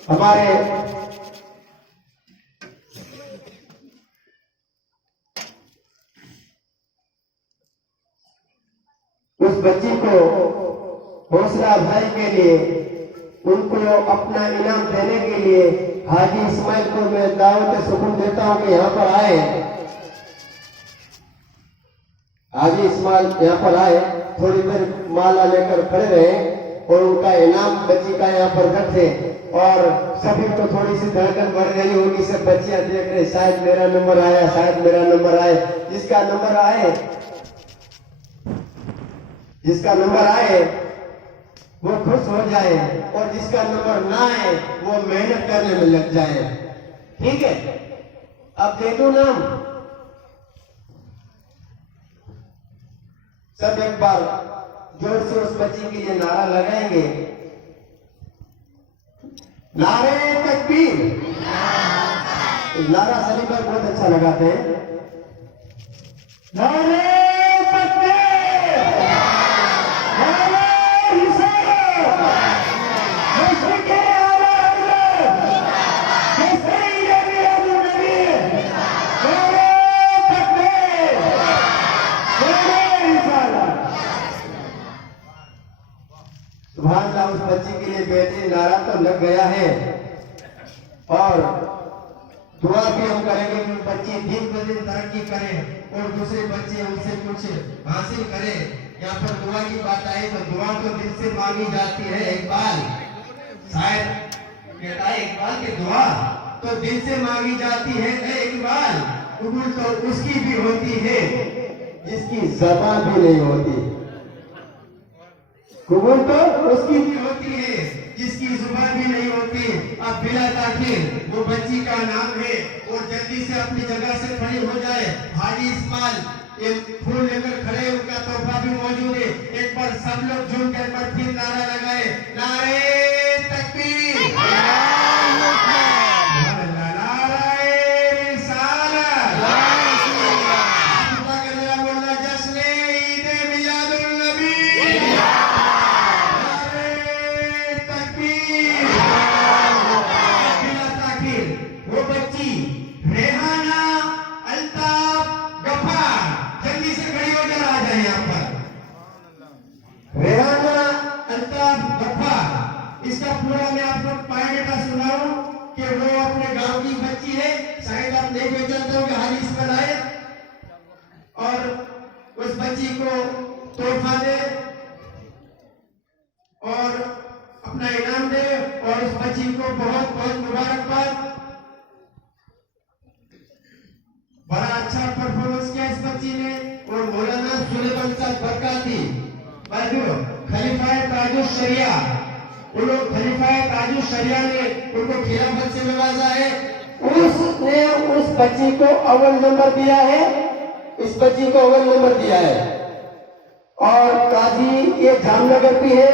हमारे उस बच्ची को हौसला अफजाई के लिए, उनको अपना इनाम देने के लिए हाजी इस्माइल को मैं दावत सुकून देता हूं कि यहाँ पर आए, हाजी इस्माइल यहाँ पर आए, थोड़ी देर माला लेकर खड़े रहे और उनका इनाम बच्ची का यहाँ पर रखे। और सभी को थोड़ी सी धड़कन बढ़ रही होगी, सब बच्चियां देख रहे शायद मेरा नंबर आया, शायद मेरा नंबर आए। जिसका नंबर आए वो खुश हो जाए और जिसका नंबर ना आए वो मेहनत करने में लग जाए। ठीक है, अब दे दो नाम। सब एक बार जोर से उस बच्ची के लिए नारा लगाएंगे, नारे तकबीर। नारा सलीम भाई बहुत अच्छा लगाते हैं, नारे और दुआ भी हम करेंगे कि बच्चे दिन ब दिन तरक्की करें और दूसरे बच्चे उनसे कुछ हासिल करें। यहाँ पर दुआ की बात आए तो दुआ तो दिल से मांगी जाती है। इकबाल शायद कहता है इकबाल की दुआ तो दिल से मांगी जाती है। इकबाल कबूल तो उसकी भी होती है जिसकी ज़बान भी नहीं होती। कबूल तो उसकी भी होती है जिसकी जुबान भी नहीं होती। अब बिला ताखिर वो बच्ची का नाम है और जल्दी से अपनी जगह से खड़ी हो जाए। हाजी इस्माइल एक फूल लेकर खड़े, उनका तोहफा भी मौजूद है। एक बार सब लोग झूम कर पर फिर नारा लगाए, नारे तकबीर, इसका पूरा मैं आपको बायोडाटा सुनाऊं कि वो अपने गांव की बच्ची है। शायद आप नहीं पहचानते होंगे, हाल इसमें आए और उस बच्ची को तोहफा दे और अपना इनाम दे और उस बच्ची को बहुत बहुत मुबारकबाद। बड़ा अच्छा परफॉर्मेंस किया इस बच्ची ने और मौलाना सुलेमान साहब बरकाती खलीफा ताजुल शरिया, उन लोग खलीफा ताजुल शरिया ने उनको खिलाफत से नवाजा है। उसने उस बच्ची को अव्वल नंबर दिया है, इस बच्ची को अव्वल नंबर दिया है। और काजी ये जामनगर भी है।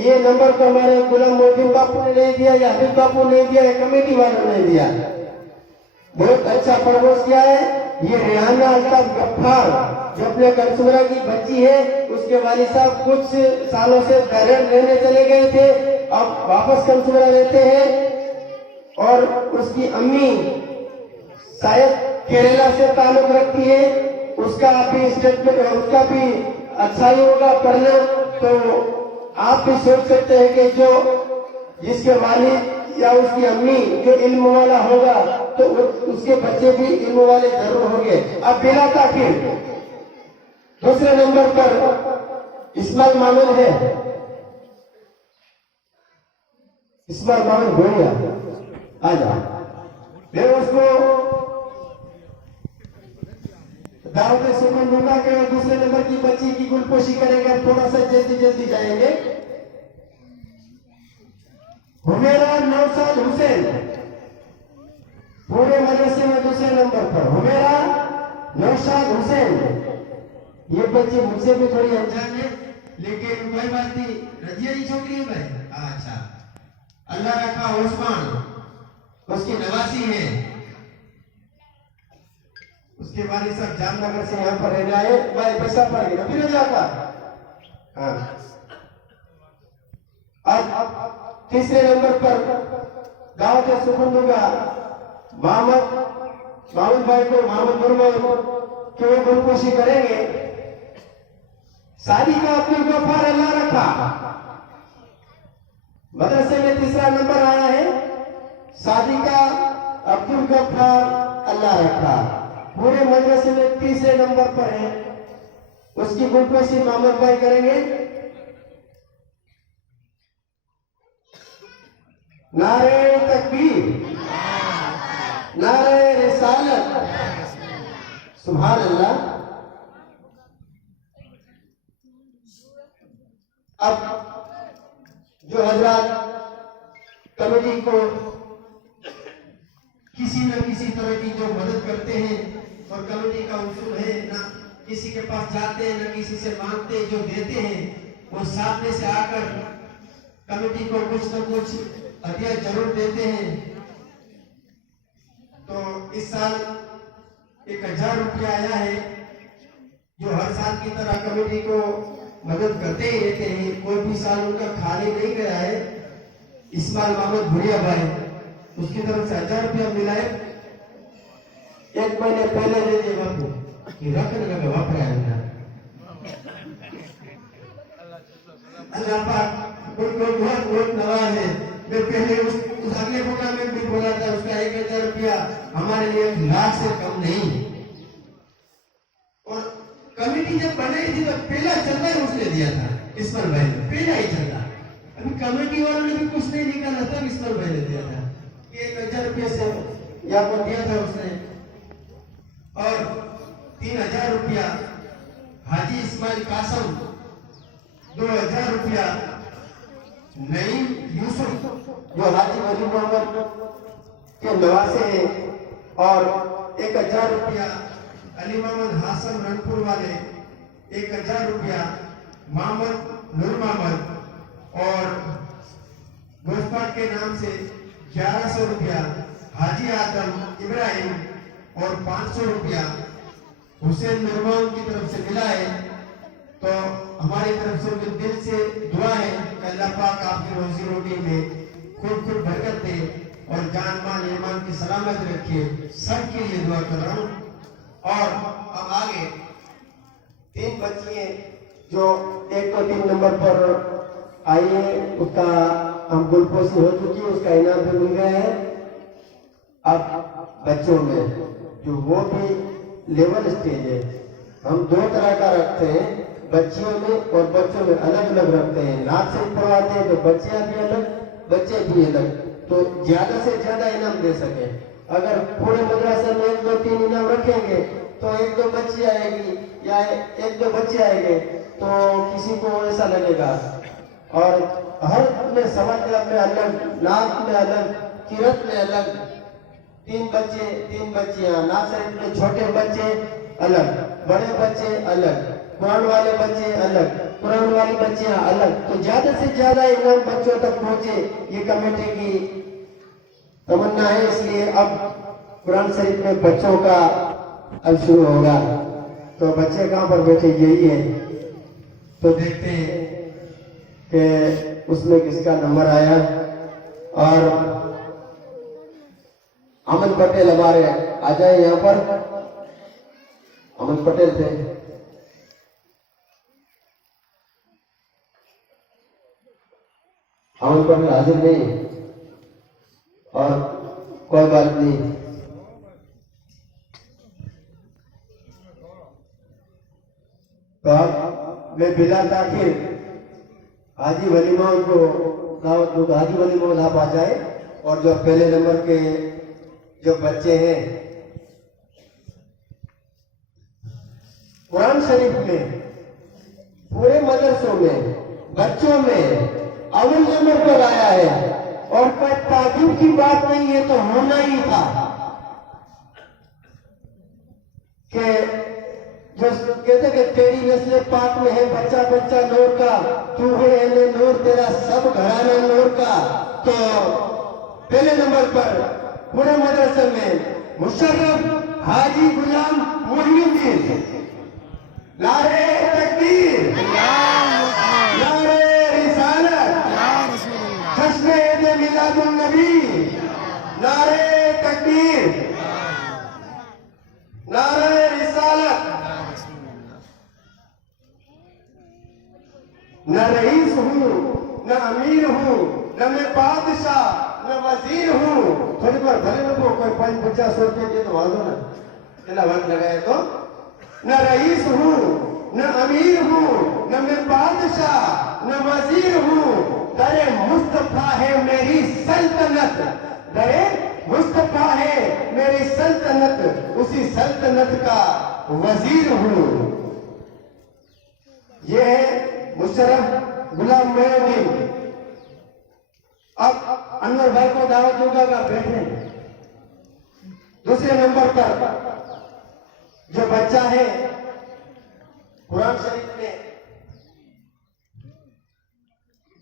ये नंबर तो हमारे गुलाम मोहद्दीन बापू ने नहीं दिया या हबीब बापू ने दिया या कमेटी वालों ने दिया। बहुत अच्छा परफॉर्मेंस किया है। ये रेहाना अल्ताफ गफ्फार जो अपने कंसुमरा की बच्ची है, उसके वालिद साहब कुछ सालों से बैरन रहने चले गए थे, अब वापस कंसुमरा रहते हैं। और उसकी अम्मी शायद केरला से ताल्लुक रखती है। उसका भी स्टेटमेंट, उसका भी अच्छा ही होगा पढ़ना। तो आप भी सोच सकते हैं कि जो जिसके वालिद या उसकी अम्मी जो इल्म वाला होगा तो उसके बच्चे भी इल्म वाले जरूर होंगे। अब बिला ताखिर दूसरे नंबर पर इस्माइल मामून है। इस्माइल मामून भूलिया आ जाओ। फिर उसको दावत सुमन दूंगा के दूसरे नंबर की बच्ची की गुलपोशी करेंगे। थोड़ा सा जल्दी जाएंगे। हुमेरा नौशाद हुसैन पूरे मदरसे में दूसरे नंबर पर। हुमेरा नौशाद हुसैन, ये बच्ची मुझसे भी थोड़ी अनजान है लेकिन कोई बात नहीं। रजिया की छोकरी है भाई। अच्छा, अल्लाह रखा उस्मान उसकी नवासी है। उसके वालिद साहब जामनगर से यहाँ पर रहने आए। भाई पैसा पड़ गया फिर जाता। हाँ, अब तीसरे नंबर पर दावत सुमन दूंगा मोहम्मद भाई को, मोहम्मद मुर्मू कि वो गुलपोशी करेंगे। शादी का अब्दुल गफ्फार अल्लाह रखा मदरसे में तीसरा नंबर आया है। शादी का अब्दुल गफ्फार अल्लाह रखा पूरे मदरसे में तीसरे नंबर पर है। उसकी गुलपोशी मोहम्मद भाई करेंगे। नारे तकबीर, नारे रिसालत, सुभान अल्लाह। अब जो हजरात कमेटी को किसी न किसी तरह की जो मदद करते हैं और कमेटी का उसूल है ना किसी के पास जाते हैं ना किसी से मांगते, जो देते हैं वो सामने से आकर कमेटी को कुछ न कुछ हदिया जरूर देते हैं। तो इस साल 1000 रुपया आया है जो हर साल की तरह कमेटी को मदद करते ही रहते हैं। कोई भी साल उनका खाली नहीं गया है। इस्माइल मोहम्मद भुरिया भाई उसकी तरफ से 1000 रुपया मिला है। 1 महीने पहले दे दिए बापू कि रखने लगे वापरा है। अल्लाह पाक उनको बहुत नवाज है। मैं पहले उस अगले प्रोग्राम में भी बोला था। रुपया हमारे लिए 1 लाख से कम नहीं। और कमेटी जब बनाई थी तो पहला चंदा ही उसने दिया था, ईश्वर भाई ने, पहला ही चंदा। अभी कमेटी वालों ने भी कुछ नहीं निकाला था, ईश्वर भाई ने दिया था। 1000 रुपये से या को दिया था उसने। और 3000 रुपया हाजी इस्माइल कासम, 2000 रुपया नईम यूसुफ जो हाजी वली मोहम्मद के नवासे हैं, और 1000 रुपया अली मोहम्मद हासन रंगपुर वाले, 1000 रुपया मोहम्मद नूर मोहम्मद, और गोस्पाट के नाम से 1100 रुपया हाजी आदम इब्राहिम, और 500 रुपया हुसैन नरमान की तरफ से मिला है। तो हमारी तरफ से उनके दिल से दुआ है कि अल्लाह पाक आपकी रोजी रोटी में खूब खूब बरकत दे और जान माल ईमान की सलामत रखे। सबके लिए दुआ कर रहा हूँ। और अब आगे 3 बच्चियां जो 1 तो 3 नंबर पर आई है, उसका हम गुलपोशी हो चुकी है, उसका इनाम भी मिल गया है। अब बच्चों में जो वो भी लेवल स्टेज है, हम 2 तरह का रखते हैं, बच्चियों में और बच्चों में अलग अलग रखते हैं। नाथ से पढ़वाते हैं तो बच्चियां भी अलग, बच्चे भी अलग, तो ज्यादा से ज्यादा इनाम दे सके। अगर पूरे मदरसे में 1, 2, 3 इनाम रखेंगे तो 1, 2 बच्ची आएगी या 1, 2 बच्चे आएंगे तो किसी को ऐसा लगेगा। और हर में समाज में अलग, नाथ में अलग, किरत में अलग, 3 बच्चे 3 बच्चियां, नाथ शरीफ में छोटे बच्चे अलग, बड़े बच्चे अलग, कुरान वाले बच्चे अलग, कुरान वाली बच्चियां अलग। तो ज्यादा से ज्यादा इनाम बच्चों तक पहुंचे, ये कमेटी की तमन्ना है। इसलिए अब कुरान शरीफ में बच्चों का अब शुरू होगा। तो बच्चे कहाँ पर बैठे, यही है। तो देखते हैं कि उसमें किसका नंबर आया। और अमन पटेल हमारे आ जाए यहाँ पर। अमन पटेल थे। अमन पटेल हाजिर नहीं, और कोई बात नहीं। तो अब मैं बिला ताखिर हाजी वली मोहम्मद को दावत दूंगा। हाजी वली मोहम्मद आप आ जाए। और जो पहले नंबर के जो बच्चे हैं, कुरान शरीफ में पूरे मदरसों में बच्चों में अव्वल नंबर पर आया है, और कोई ताजुब की बात नहीं है, तो होना ही था कि जो कहते कि तेरी नस्ल पाक में है बच्चा बच्चा नूर का, तू है एने नूर, तेरा सब घराना नूर का। तो पहले नंबर पर पूरे मदरसे में मुशर्रफ हाजी गुलाम मोहिउद्दीन। नारे तकबीर, नारे रिसालत, जश्न ईद मिलादुन नबी, नारे तकबीर, नारे रिसालत। न रईस हूँ, न अमीर हूँ, न मैं बादशाह, न वजीर हूँ। थोड़ी बार भले लोगों कोई 50-50 रुपये के तो वादो ना चला वक्त लगाए। तो न रईस हूँ, न अमीर हूँ, न मैं बादशाह, न वजीर हूँ। दरे मुस्तफा है मेरी सल्तनत, दरे मुस्तफा है मेरी सल्तनत, उसी सल्तनत का वजीर हूँ। ये है मुशर्रफ गुलाम मोहिउद्दीन। अब अनवर भाई को दावत दूंगा का बैठे। दूसरे नंबर पर जो बच्चा है कुरान शरीफ में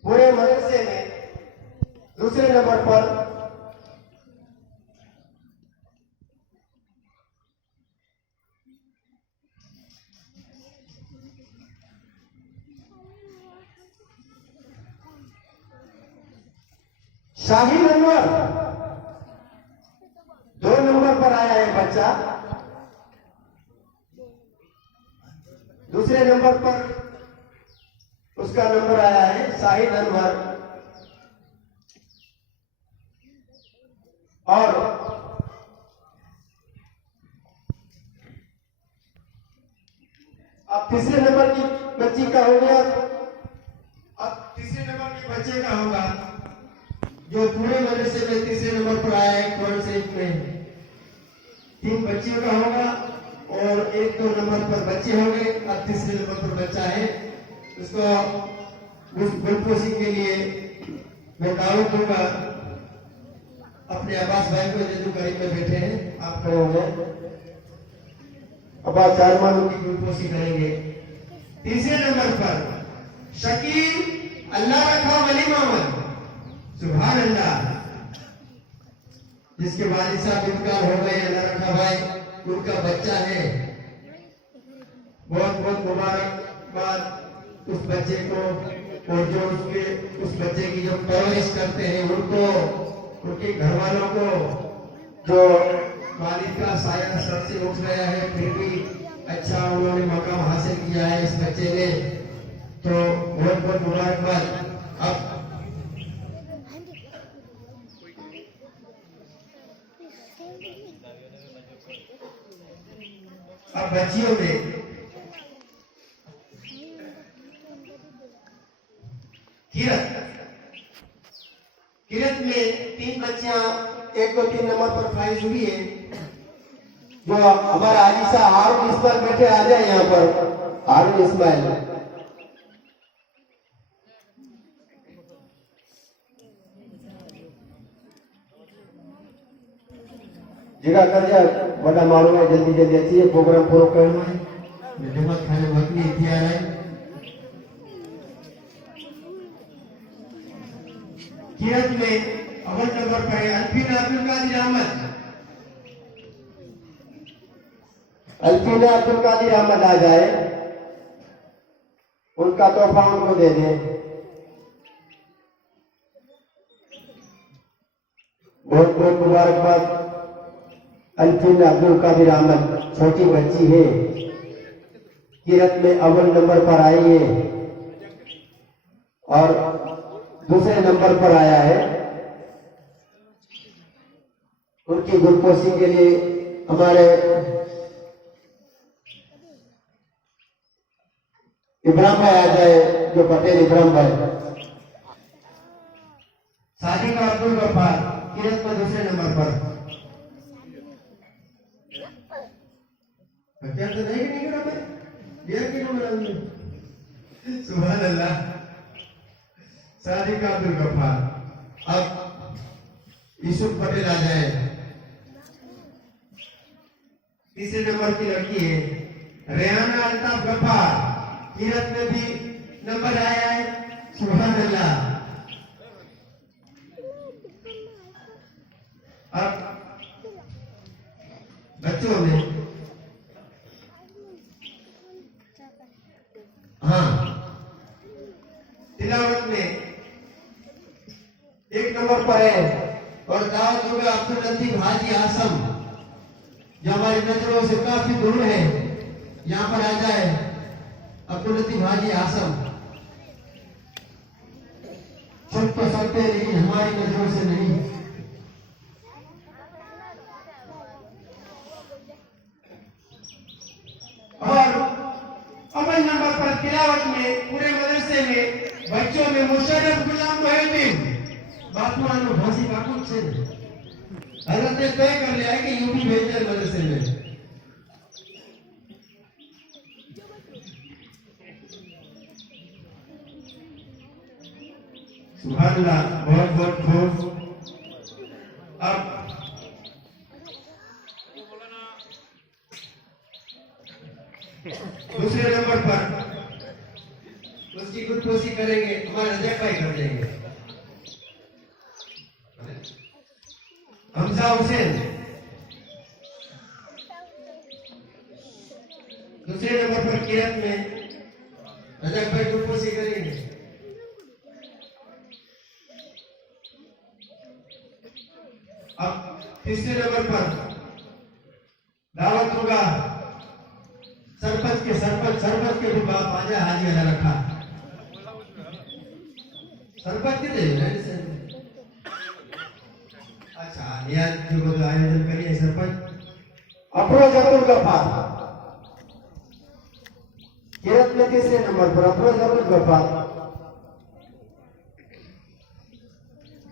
पूरे मदरसे में दूसरे नंबर पर शाहीन अनवर 2 नंबर पर आया है बच्चा। दूसरे नंबर पर उसका नंबर आया है शाहीन अनवर। और तीसरे नंबर की बच्ची का हो गया। अब तीसरे नंबर के बच्चे का होगा जो पूरे मदरसे में तीसरे नंबर पर आया है कुरान शरीफ में। 3 बच्चियों का होगा और 1-2 नंबर पर बच्चे होंगे। अब तीसरे नंबर पर बच्चा है, उसको गुलपोशी के लिए मैं दावत दूंगा। अपने अब्बास भाई को जो करीब में बैठे हैं, आप खड़े हो जाए। अब्बास चारमानों की गुलपोशी करेंगे। तीसरे नंबर पर शकील अल्लाह रखा वली मोहम्मद, सुभान अल्लाह, जिसके वालिद साहब इंतकाल हो गए, अल्लाह रखा भाई, उनका बच्चा है। बहुत बहुत मुबारकबाद उस बच्चे को, और जो उस बच्चे की जो परवरिश करते हैं उनको, उनके घर वालों को, जो वालिद का साया सर से उठ गया है फिर भी अच्छा उन्होंने मकाम हासिल किया है इस बच्चे ने, तो बहुत बहुत मुबारकबाद। अब बच्चियों में किरत में 3 बच्चियां 1-2-3 नंबर पर फाइज हुई है। जो हमारा आलिशा हारून इस्माइल बैठे, आ जाए यहाँ पर हारून इस्माइल। जगह कर जा बड़ा मालूम है, जल्दी जल्दी अच्छी है, प्रोग्राम पूरा करना है, जमात खाने वक्त नहीं थी आ रहा है। किरत में अव्वल नंबर पर है अल्फीना अब्दुल कादिर अहमद। अल्फीना अब्दुल कादिर अहमद आ जाए, उनका तोहफा उनको दे दें। बहुत बहुत मुबारकबाद। अल्फीना अब्दुल कादिर अहमद छोटी बच्ची है, किरत में अव्वल नंबर पर आई है और दूसरे नंबर पर आया है। उनकी गुलपोशी के लिए हमारे इब्राहिम भाई आ जाए, जो पटेल इब्राहिम भाई। शादी का अब्दुल गफ्फार किरत में दूसरे नंबर पर। क्या तो नहीं करा मैं ये क्यों? सुभान अल्लाह। शादी का अब्दुल गफ्फार। अब यूसुफ पटेल आ जाए, तीसरे नंबर की लड़की है रेहाना अल्ताफ गफ्फार, किरत में भी नंबर आया है, सुभान अल्लाह। अब बच्चों में तिलावत में 1 नंबर पर है और दावत होगा अब्दुल लतीफ हाजी आसम, जो हमारी नजरों से काफी दूर है, यहाँ पर आ जाए अब्दुल लतीफ हाजी आसम। छुप तो सकते हैं लेकिन हमारी नजरों से नहीं। और अव्वल नंबर पर तिलावत में पूरे मदरसे में बच्चों में मुशर्रफ गुलाम मोहिउद्दीन बातुआनो भाषी काकुल से हजरत ने तय कर लिया है कि यूपी भेजते मदरसे में। सुभान अल्लाह, बहुत बहुत खूब। अब दूसरे नंबर पर उसकी गुलपोशी करेंगे हमारे रजक भाई, कर देंगे हमजा हुसैन। दूसरे नंबर पर किरत में रजक भाई गुलपोशी करेंगे। अब तीसरे नंबर पर दावत होगा सरपंच के भी बाप आजा हाजी अला रखा। सरपंच कितने? अच्छा, यह जो आयोजन करिए सरपंच अफरोज अब्दुल गफ्फार किरत में तीसरे नंबर पर अफरोज अहमद वफा।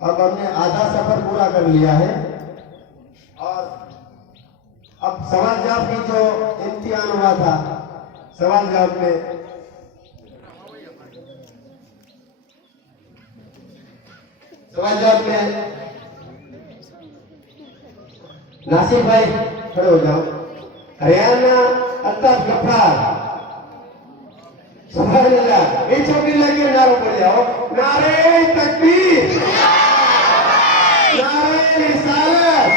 अब हमने आधा सफर पूरा कर लिया है और अब सवाल जवाब की जो इम्तिहान हुआ था, सवाल जवाब में नासिर भाई खड़े हो जाओ। हरियाणा अल्ताफ गफ्फार, सुभान अल्लाह। इन छोकरी लगे नारों पर जाओ, नारे तकबीर, नारे रिसालत,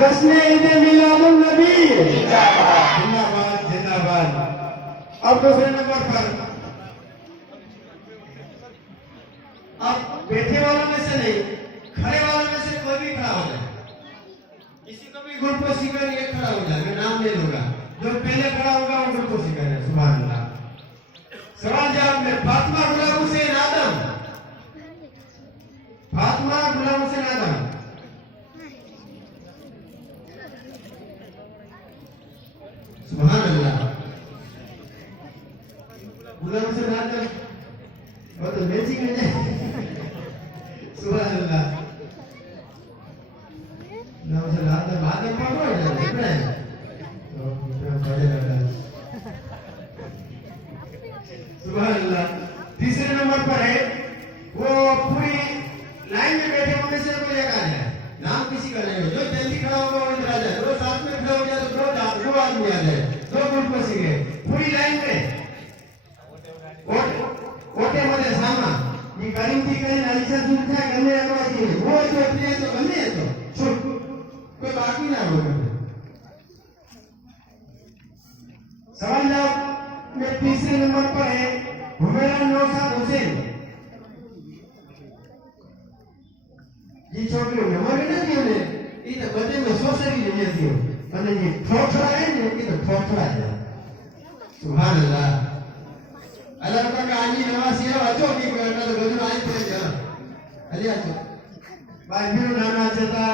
जश्न ईद मिलादुन नबी, जिंदाबाद जिंदाबाद। अब दूसरे नंबर पर अब बैठे वालों में से नहीं, खड़े वालों में से कोई भी खड़ा हो जाए, किसी को भी ग्रुप को सीकर ये खड़ा हो जाए, मैं नाम ले लूंगा, जो पहले खड़ा होगा वो ग्रुप को सीकर है। सुभान अल्लाह। सवाल जवाब में फातिमा गुलाम हुसैन आदम, फातिमा गुलाम हुसैन आदम, सुभान अल्लाह। गुलाम हुसैन आदम बहुत अमेजिंग है। सुभान अल्लाह। गुलाम हुसैन आदम आदम कौन है? सुभान अल्लाह। तीसरे नंबर पर है वो पूरी लाइन में बैठे होने से कोई एक आ जाए, नाम किसी का नहीं हो, जो जल्दी खड़ा होगा वो इधर आ जाए, दो साथ में खड़ा हो जाए तो दो आदमी आ जाए, दो ग्रुप को सीखे पूरी लाइन में ओटे मधे सामा ये करीम थी कहीं नालिशा दूर था गन्ने आवाज़ी है वो जो प्रिय तो गन्ने है तो छुट कोई बाकी ना हो। सवाल जवाब में तीसरे नंबर पर है हुमैरा नौशाद हुसैन। ये छोकरी नंबर नहीं दियो ने ये तो बदे में सोसरी नहीं दियो અને ये ठोठरा है ने ये तो ठोठरा है। सुभान अल्लाह। अल्लाह का आनी नवासी है अचो की करना तो गजु आई पड़े जा अली अचो भाई फिर नाना चता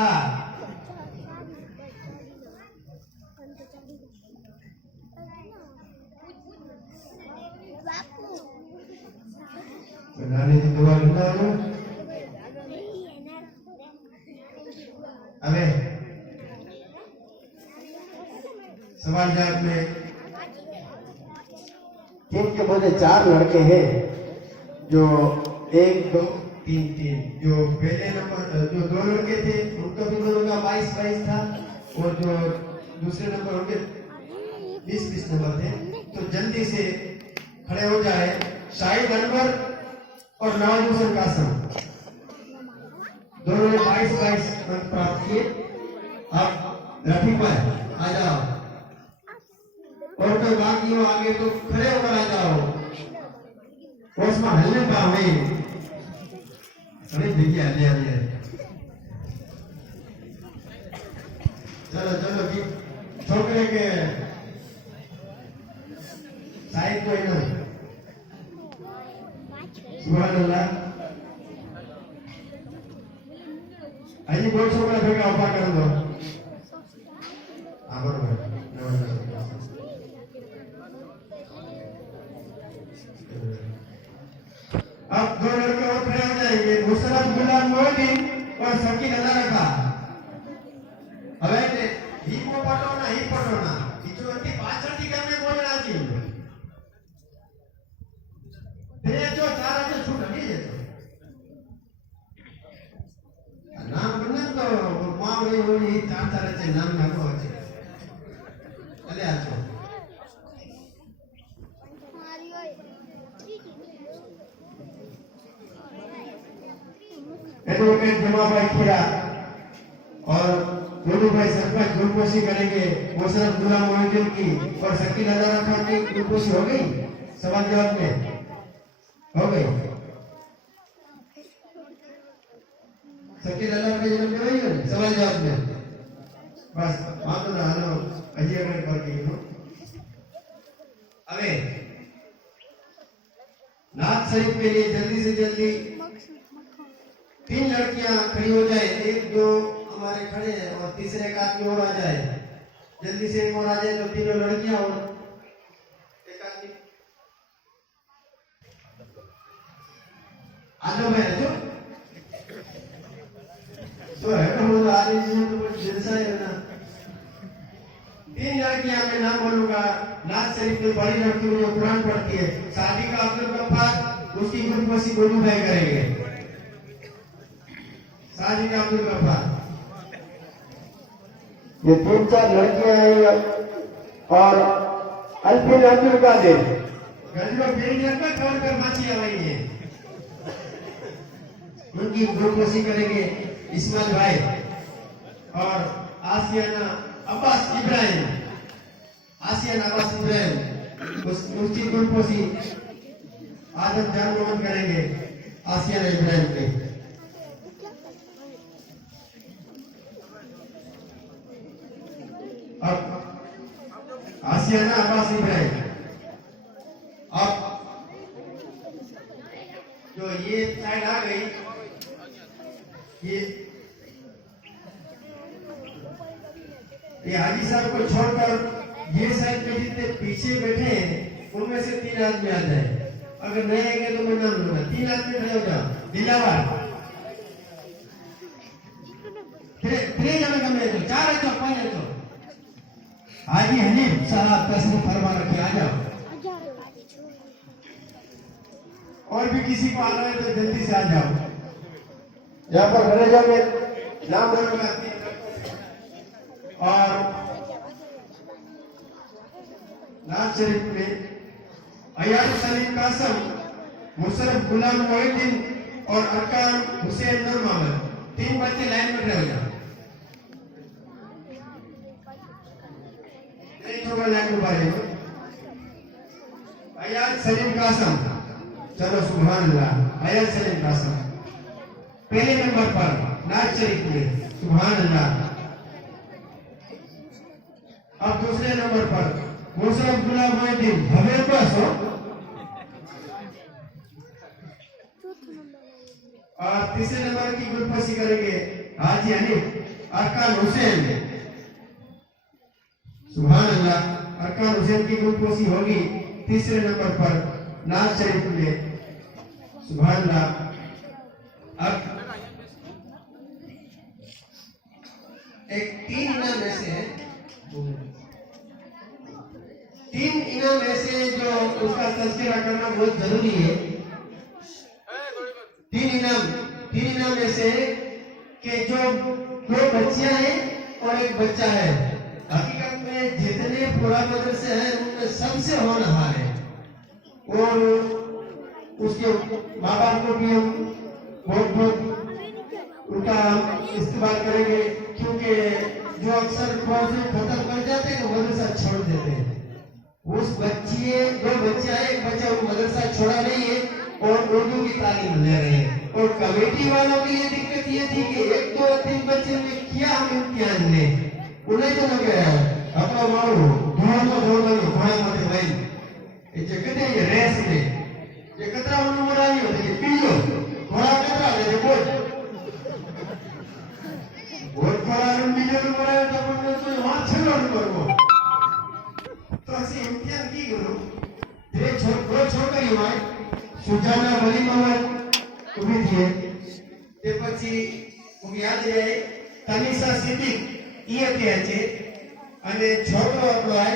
बनाने की दुआ करता हूं। अबे सवाल जवाब में टीम के बोले 4 लड़के हैं, जो 1 2 3 3 जो पहले नंबर जो 2 लड़के थे उनका भी दोनों का 22 था और जो दूसरे नंबर उनके 20 नंबर थे। तो जल्दी से खड़े हो जाए शाहिद अनवर और नवाज हुसैन कासम, दोनों ने 22 अंक प्राप्त किए। अब रफीक भाई आ जाओ और कोई बाकी हो आगे तो खड़े होकर आ जाओ, उसमें हल्ले पावे अरे देखिए आने आ रही है। चलो चलो कि छोकरे के साइड कोई ना। सुभान अल्लाह। अजी बोल छोकरा भेगा उपा कर दो आ बरोबर अब 2 लड़के और खड़े हो जाएंगे, मुशर्रफ गुलाम मोहद्दीन और शकील अल्लाह रखा। હવે હિપો પટોના બીજું પાછળથી કેમને બોલના છે તે જો તારા જે છૂટ હટી જતો નામ બને તો માવડી હોઈ ચાર છે નામ નાખો છે અલે આજો एडवोकेट जमा भाई खीरा और दोनों भाई सरपंच ग्लूकोसी करेंगे। मुशर्रफ गुलाम मोहद्दीन की और शकील अल्लाह खान की ग्लूकोसी हो गई। सवाल जवाब में हो गई। शकील अल्लाह के जन्म में हुई है सवाल जवाब में बस मानो ना आनो अजी अगर कर के नो। अबे नाथ शरीफ के लिए जल्दी से जल्दी 3 लड़कियां खड़ी हो जाए, 1 2 हमारे खड़े हैं और तीसरे एक आदमी और आ जाए, जल्दी से एक और आ जाए तो 3 लड़कियां और एक आलो मैं जो तो है तो मुझे आज इसमें तो कुछ जैसा है ना 3 लड़कियां मैं नाम बोलूंगा नाज शरीफ में बड़ी लड़की जो कुरान पढ़ती है शादी का अब्दुल गफ्फार उसकी गुरबसी गोलू भाई करेंगे शादी का अब्दुल गफ्फार ये 3-4 लड़कियां हैं और अल्फिन अब्दुल कादिर गजरो बेरिया का कौन कर माची आई है उनकी गुरबसी करेंगे इस्माइल भाई और आसियाना अब्बास इब्राहिम उसकी गुरबसी आदम जान मोहम्मद करेंगे आसियाना इब्राहिम के अब आसियाना अब्बास इब्राहिम अब जो ये साइड आ गई ये हाजी साहब को छोड़कर ये साइड में जितने पीछे बैठे हैं उनमें से 3 आदमी आ जाए अगर नहीं आएंगे तो मैं नाम लूंगा 3 आदमी खड़े हो जाओ दिलावर 3 जन कम है तो 4 है तो 5 है तो हाजी हनीफ साहब तस्वीर फरमा रखे आ जाओ और भी किसी को आना है तो जल्दी से आ जाओ यहाँ पर खड़े जाओगे नाम बोलूंगा और नाज शरीफ में अयाज सलीम कासम मुशर्रफ गुलाम मोहिद्दीन और अरकान हुसैन नूर मोहम्मद 3 बच्चे लाइन में खड़े हो जाओ लाइन में बारे अयाज सलीम कासम चलो सुभान अल्लाह अयाज सलीम कासम पहले नंबर पर नाज शरीफ में सुभान अल्लाह अब दूसरे नंबर पर मुशर्रफ गुलाम मोहिद्दीन हमें पास हो और तीसरे नंबर की गुरबसी करेंगे हाजी हनीफ अरकान हुसैन सुभान अल्लाह अरकान हुसैन की गुरबसी होगी तीसरे नंबर पर नाज शरीफ में सुभान अल्लाह अब एक 3 इनाम ऐसे हैं 3 इनाम ऐसे जो उसका तस्करा करना बहुत जरूरी है 3 इनाम ऐसे कि जो 2 बच्चियां हैं और 1 बच्चा है हकीकत में जितने पूरा मदरसे हैं उनमें सबसे होनहार है और उसके माँ बाप को भी हम बहुत बहुत उनका इस्तेमाल करेंगे क्योंकि जो अक्सर कोर्स खत्म कर जाते हैं तो मदरसा छोड़ देते हैं उस बच्चे 2 बच्चा है 1 बच्चा वो मदरसा छोड़ा नहीं है और उर्दू की तालीम ले रहे हैं और कमेटी वालों की ये दिक्कत ये थी कि 1 2 3 बच्चे ने किया हम इम्तिहान ने उन्हें तो लग गया अपना मारो धोनो घोड़ा मत भाई ये जगत है ये रेस में ये कतरा नंबर आई होती है पिल्लो घोड़ा कतरा ले बोल बहुत खराब मिलियन नंबर आया तो हमने तो वहां छलो नंबर को तो ऐसे इम्तिहान की करो तेरे छोड़ ही भाई सुजाना वली मोहम्मद उभी थी ते પછી યાદ રહે તનિષા સિદ્દીક ઈ હતી છે અને છોકરો હતો આ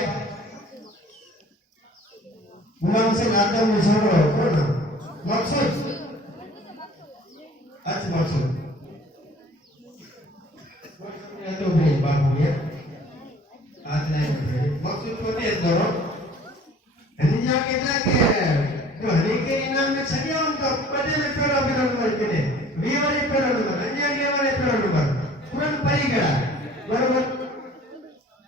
ગુલામ હુસૈન આદમ નો છોકરો હતો ને મકસૂદ મકસૂદ तो भाई बाबू ये आज नहीं मकसूद को दे दो हनीजा कहता कि तो हनी के इनाम में छड़िया उनका बड़े में पेरो नंबर के ने वी वाले पेरो नंबर हनीजा के वाले पेरो नंबर तुरंत परी गया बराबर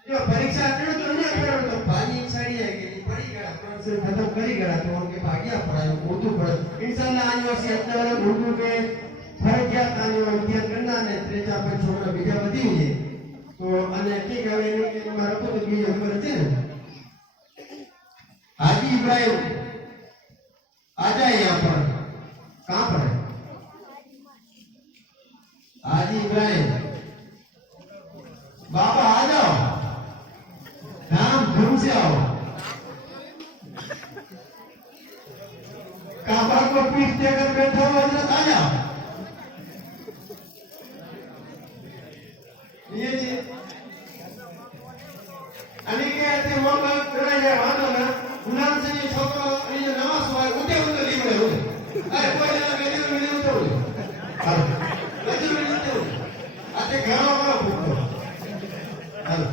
जो परीक्षा अटल तो नहीं पेरो तो पानी छड़ी है कि परी गया तुरंत से खत्म करी गया तो उनके भाग्य पड़ा उर्दू पढ़ इंशाल्लाह आज वर्ष अपने वाले उर्दू के फरक क्या ताने इम्तिहान करना ने त्रेचा पर छोकरा बीजा वधी है तो અને ઠીક હવે એને કે મારો તો બીજો નંબર છે ને हाजी इब्राहिम आ जाए यहाँ पर कहाँ पर है हाजी इब्राहिम बाबा आ जाओ धाम धूम से आओ काबा को आपको पीठ देकर बैठा हुआ हजरत आ जाओ। ये चीज અને કે તે મોકા કરાય જાય વાંધો ના ઉનામ છે છોકરો અને જે નવા સવાય ઉતે ઉતે લીમડે ઉતે અરે કોઈ ના ગેડી ઉતે ઉતે હાલો ગેડી ઉતે ઉતે આતે ઘરો માં ભૂખતો હાલો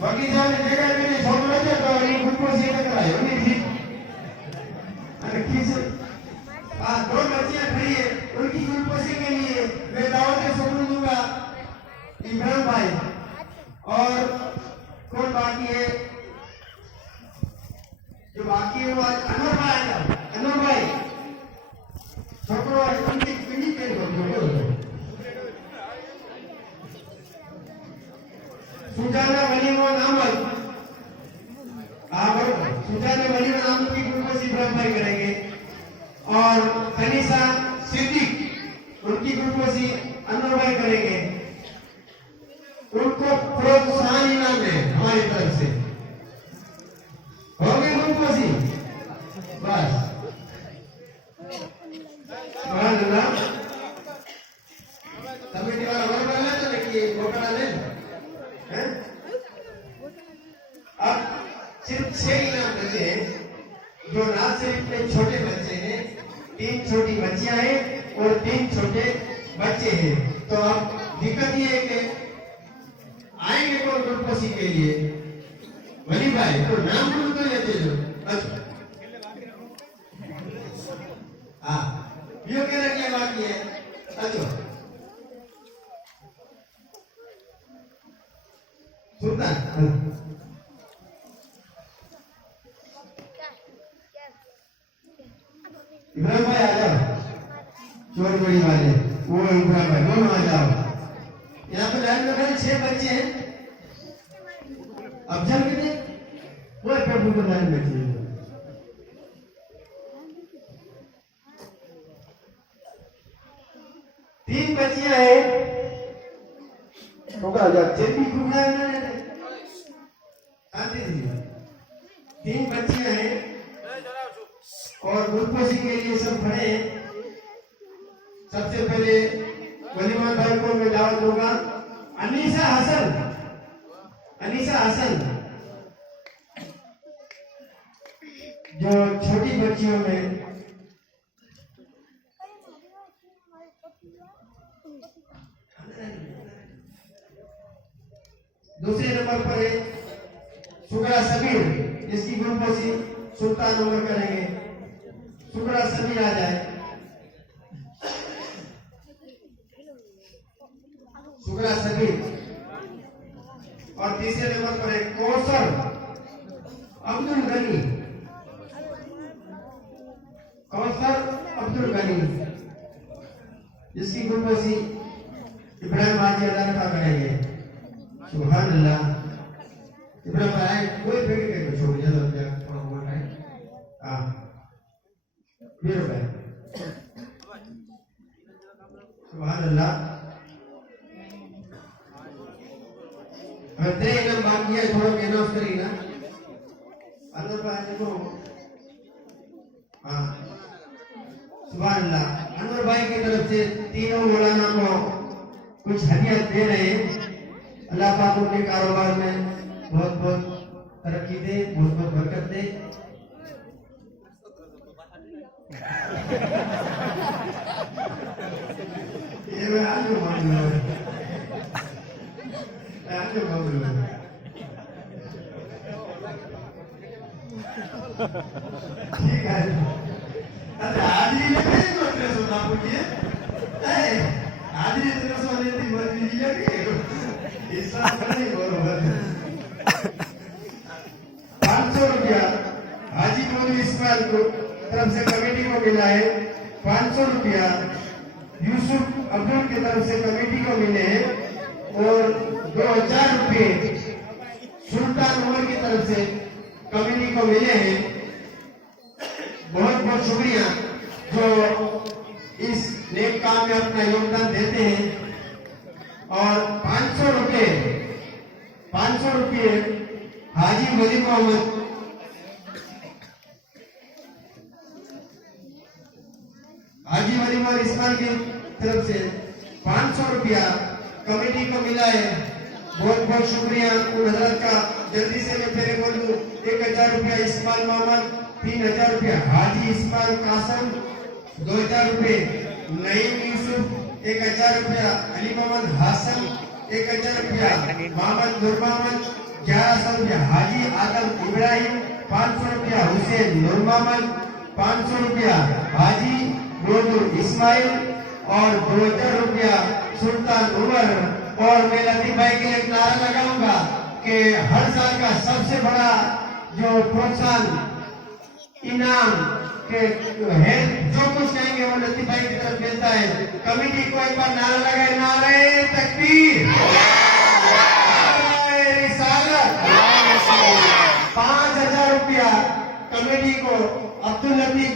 બગીચા ની જગ્યા ની છોકરો છે તો એ ભૂખો છે કે કરાય એની ઠીક અને ખીસ आ दो बच्चियां खड़ी है उनकी गुलपोशी के लिए मैं दावत शुरू दूंगा इमरान भाई और कौन बाकी है जो बाकी है वो अनवर भाई आएगा अनवर भाई छोकरो उनकी पिंडी पेड़ हो सुजाना वलीमा नाम है बरोबर सुजाना वलीमा नाम की गुलपोशी इमरान भाई करेंगे और तनीसा सिद्दीक उनकी ग्रुपोसी अनवर भाई करेंगे। उनको प्रोत्साहन इनाम है हमारी तरफ से। हो गए ग्रुपोसी बस कमेटी वाला वर्ग डाले तो देखिए वोट डाले हैं। अब सिर्फ 6 इनाम बचे हैं जो ना सिर्फ छोटे बच्चे हैं 3 छोटी बच्चियां हैं और 3 छोटे बच्चे हैं। तो अब दिक्कत ये है कि आएंगे कौन गुलपोशी के लिए वली भाई तो नाम बोल तो लेते जो हाँ यो कहने की बात ये अच्छा सुनता इब्राहिम भाई आ जाओ चोर बड़ी वाले वो इब्राहिम भाई दोनों आ जाओ। यहाँ पे लाइन में खड़े 6 बच्चे हैं अफजल कितने वो प्रभु को लाइन बैठी है 3 बच्चियां हैं तो क्या जाते भी घुमाए ना आते 3 बच्चियां हैं और गुलपोशी के लिए सब खड़े हैं। सबसे पहले वलीमा भाई को मैं दावत दूंगा अनीसा हसन जो छोटी बच्चियों में दूसरे नंबर पर है सुगरा सबीर जिसकी गुलपोशी सुल्तान नंबर करेंगे। सुगरा सबीर आ जाए सुगरा सबीर और तीसरे नंबर पर है कौसर अब्दुल गनी जिसकी गुलपोशी इब्राहिम हाजी अदालत करेंगे। सुभान अल्लाह इब्राहिम भाई कोई फेंक के छोड़ दिया थोड़ा बहुत है हाँ मेरे भाई सुभान अल्लाह હવે ઇનામ બાકી है થોડો એનાઉન્સ કરી ના અનवर भाई देखो हाँ सुभान अल्लाह अनवर भाई की तरफ से तीनों मौलाना को कुछ हदियत दे रहे हैं। अल्लाह पाक उनके कारोबार में बहुत बहुत तरक्की दे बहुत बहुत बरकत दे। ये मैं आज ठीक है अरे हाजिरी लेते हैं तो सुना पूछिए हाजिरी तो सोने की मर्जी लगी इस साल नहीं बरोबर 500 रुपया हाजी मौलवी इस्माइल को तरफ से कमेटी को मिला है। 500 रुपया यूसुफ अब्दुल की तरफ से कमेटी को मिले हैं और 2000 रुपये सुल्तान उमर की तरफ से कमेटी को मिले हैं। बहुत बहुत शुक्रिया जो इस नेक काम में अपना योगदान देते हैं। और 500 रुपये हाजी वली मोहम्मद इस्माइल की तरफ से 500 रुपया कमेटी को मिला है। बहुत बहुत शुक्रिया उन हजरत का। जल्दी से मैं फिर बोलूं, 1000 रुपया इस्माइल मोहम्मद, 3000 रुपया हाजी इस्माइल कासम, 2000 रुपये नईम यूसुफ, 1000 रुपया अली मोहम्मद हासन, 1000 रुपया मोहम्मद नूर मोहम्मद, 1100 रुपया हाजी आदम इब्राहिम, 500 रुपया हुसैन नूर मोहम्मद, 500 रुपया हाजी नूर इस्माइल और 2000 रुपया सुल्तान उमर। और मैं लतीफ भाई के लिए एक नारा लगाऊंगा कि हर साल का सबसे बड़ा जो प्रोत्साहन इनाम के है, जो कुछ कहेंगे वो लतीफ भाई की तरफ मिलता है। कमेटी को एक बार नारा लगाए, नारे तकबीर, नारे रिसालत। 5000 रुपया कमेटी को अब्दुल लतीफ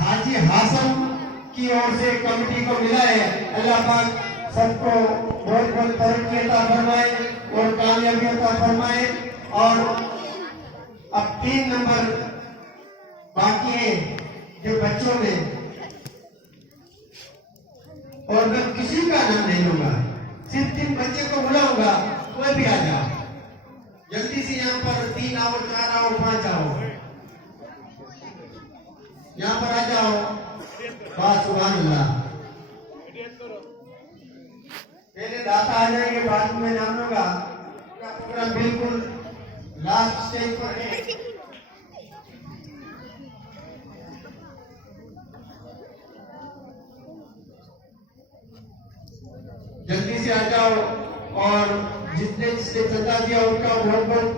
हाजी हासन की ओर से कमेटी को मिला है। अल्लाह पाक सबको बहुत बहुत तरक्की अता फरमाए और कामयाबी अता फरमाए। और अब 3 नंबर बाकी है जो बच्चों में, और मैं किसी का नाम नहीं लूंगा, सिर्फ 3 बच्चे को बुलाऊंगा, कोई भी आ जाओ जल्दी से। यहाँ पर 3 आओ, 4 आओ, 5 आओ, यहाँ पर आ जाओ। वाह सुभान अल्लाह। पहले दाता आ जाएंगे, बाद में नाम लूंगा। प्रोग्राम बिल्कुल लास्ट स्टेज पर है। जल्दी से आ जाओ। और जिसने जिसने चंदा दिया उनका बहुत बहुत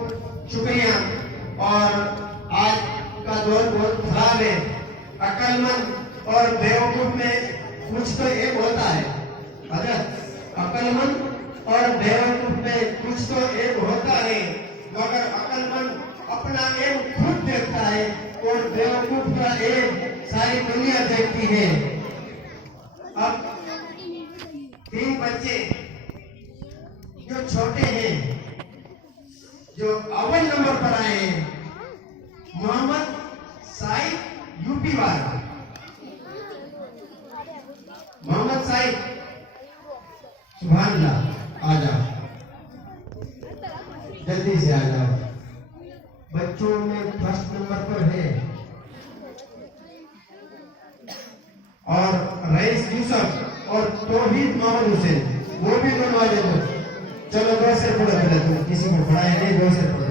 शुक्रिया। और आज का दौर बहुत खराब है। अक्लमंद और बेवकूफ में कुछ तो एक होता है हजरत, अक्लमंद और बेवकूफ में कुछ तो एक होता है। मगर अक्लमंद अपना एम खुद देखता है और बेवकूफ का एम सारी दुनिया देखती है। अब 3 बच्चे जो छोटे हैं, जो अव्वल नंबर पर आए हैं, मोहम्मद साइद यूपी वाला, मोहम्मद साइद, सुभान अल्लाह, आ जाओ जल्दी से आ जाओ। बच्चों में फर्स्ट नंबर पर है। और रईस यूसुफ और तौहीद मोहम्मद हुसैन, वो भी दोनों आ जाओ। चलो 2 से पढ़ो, पहले तुम किसी को पढ़ाया नहीं, 2 से पढ़ो।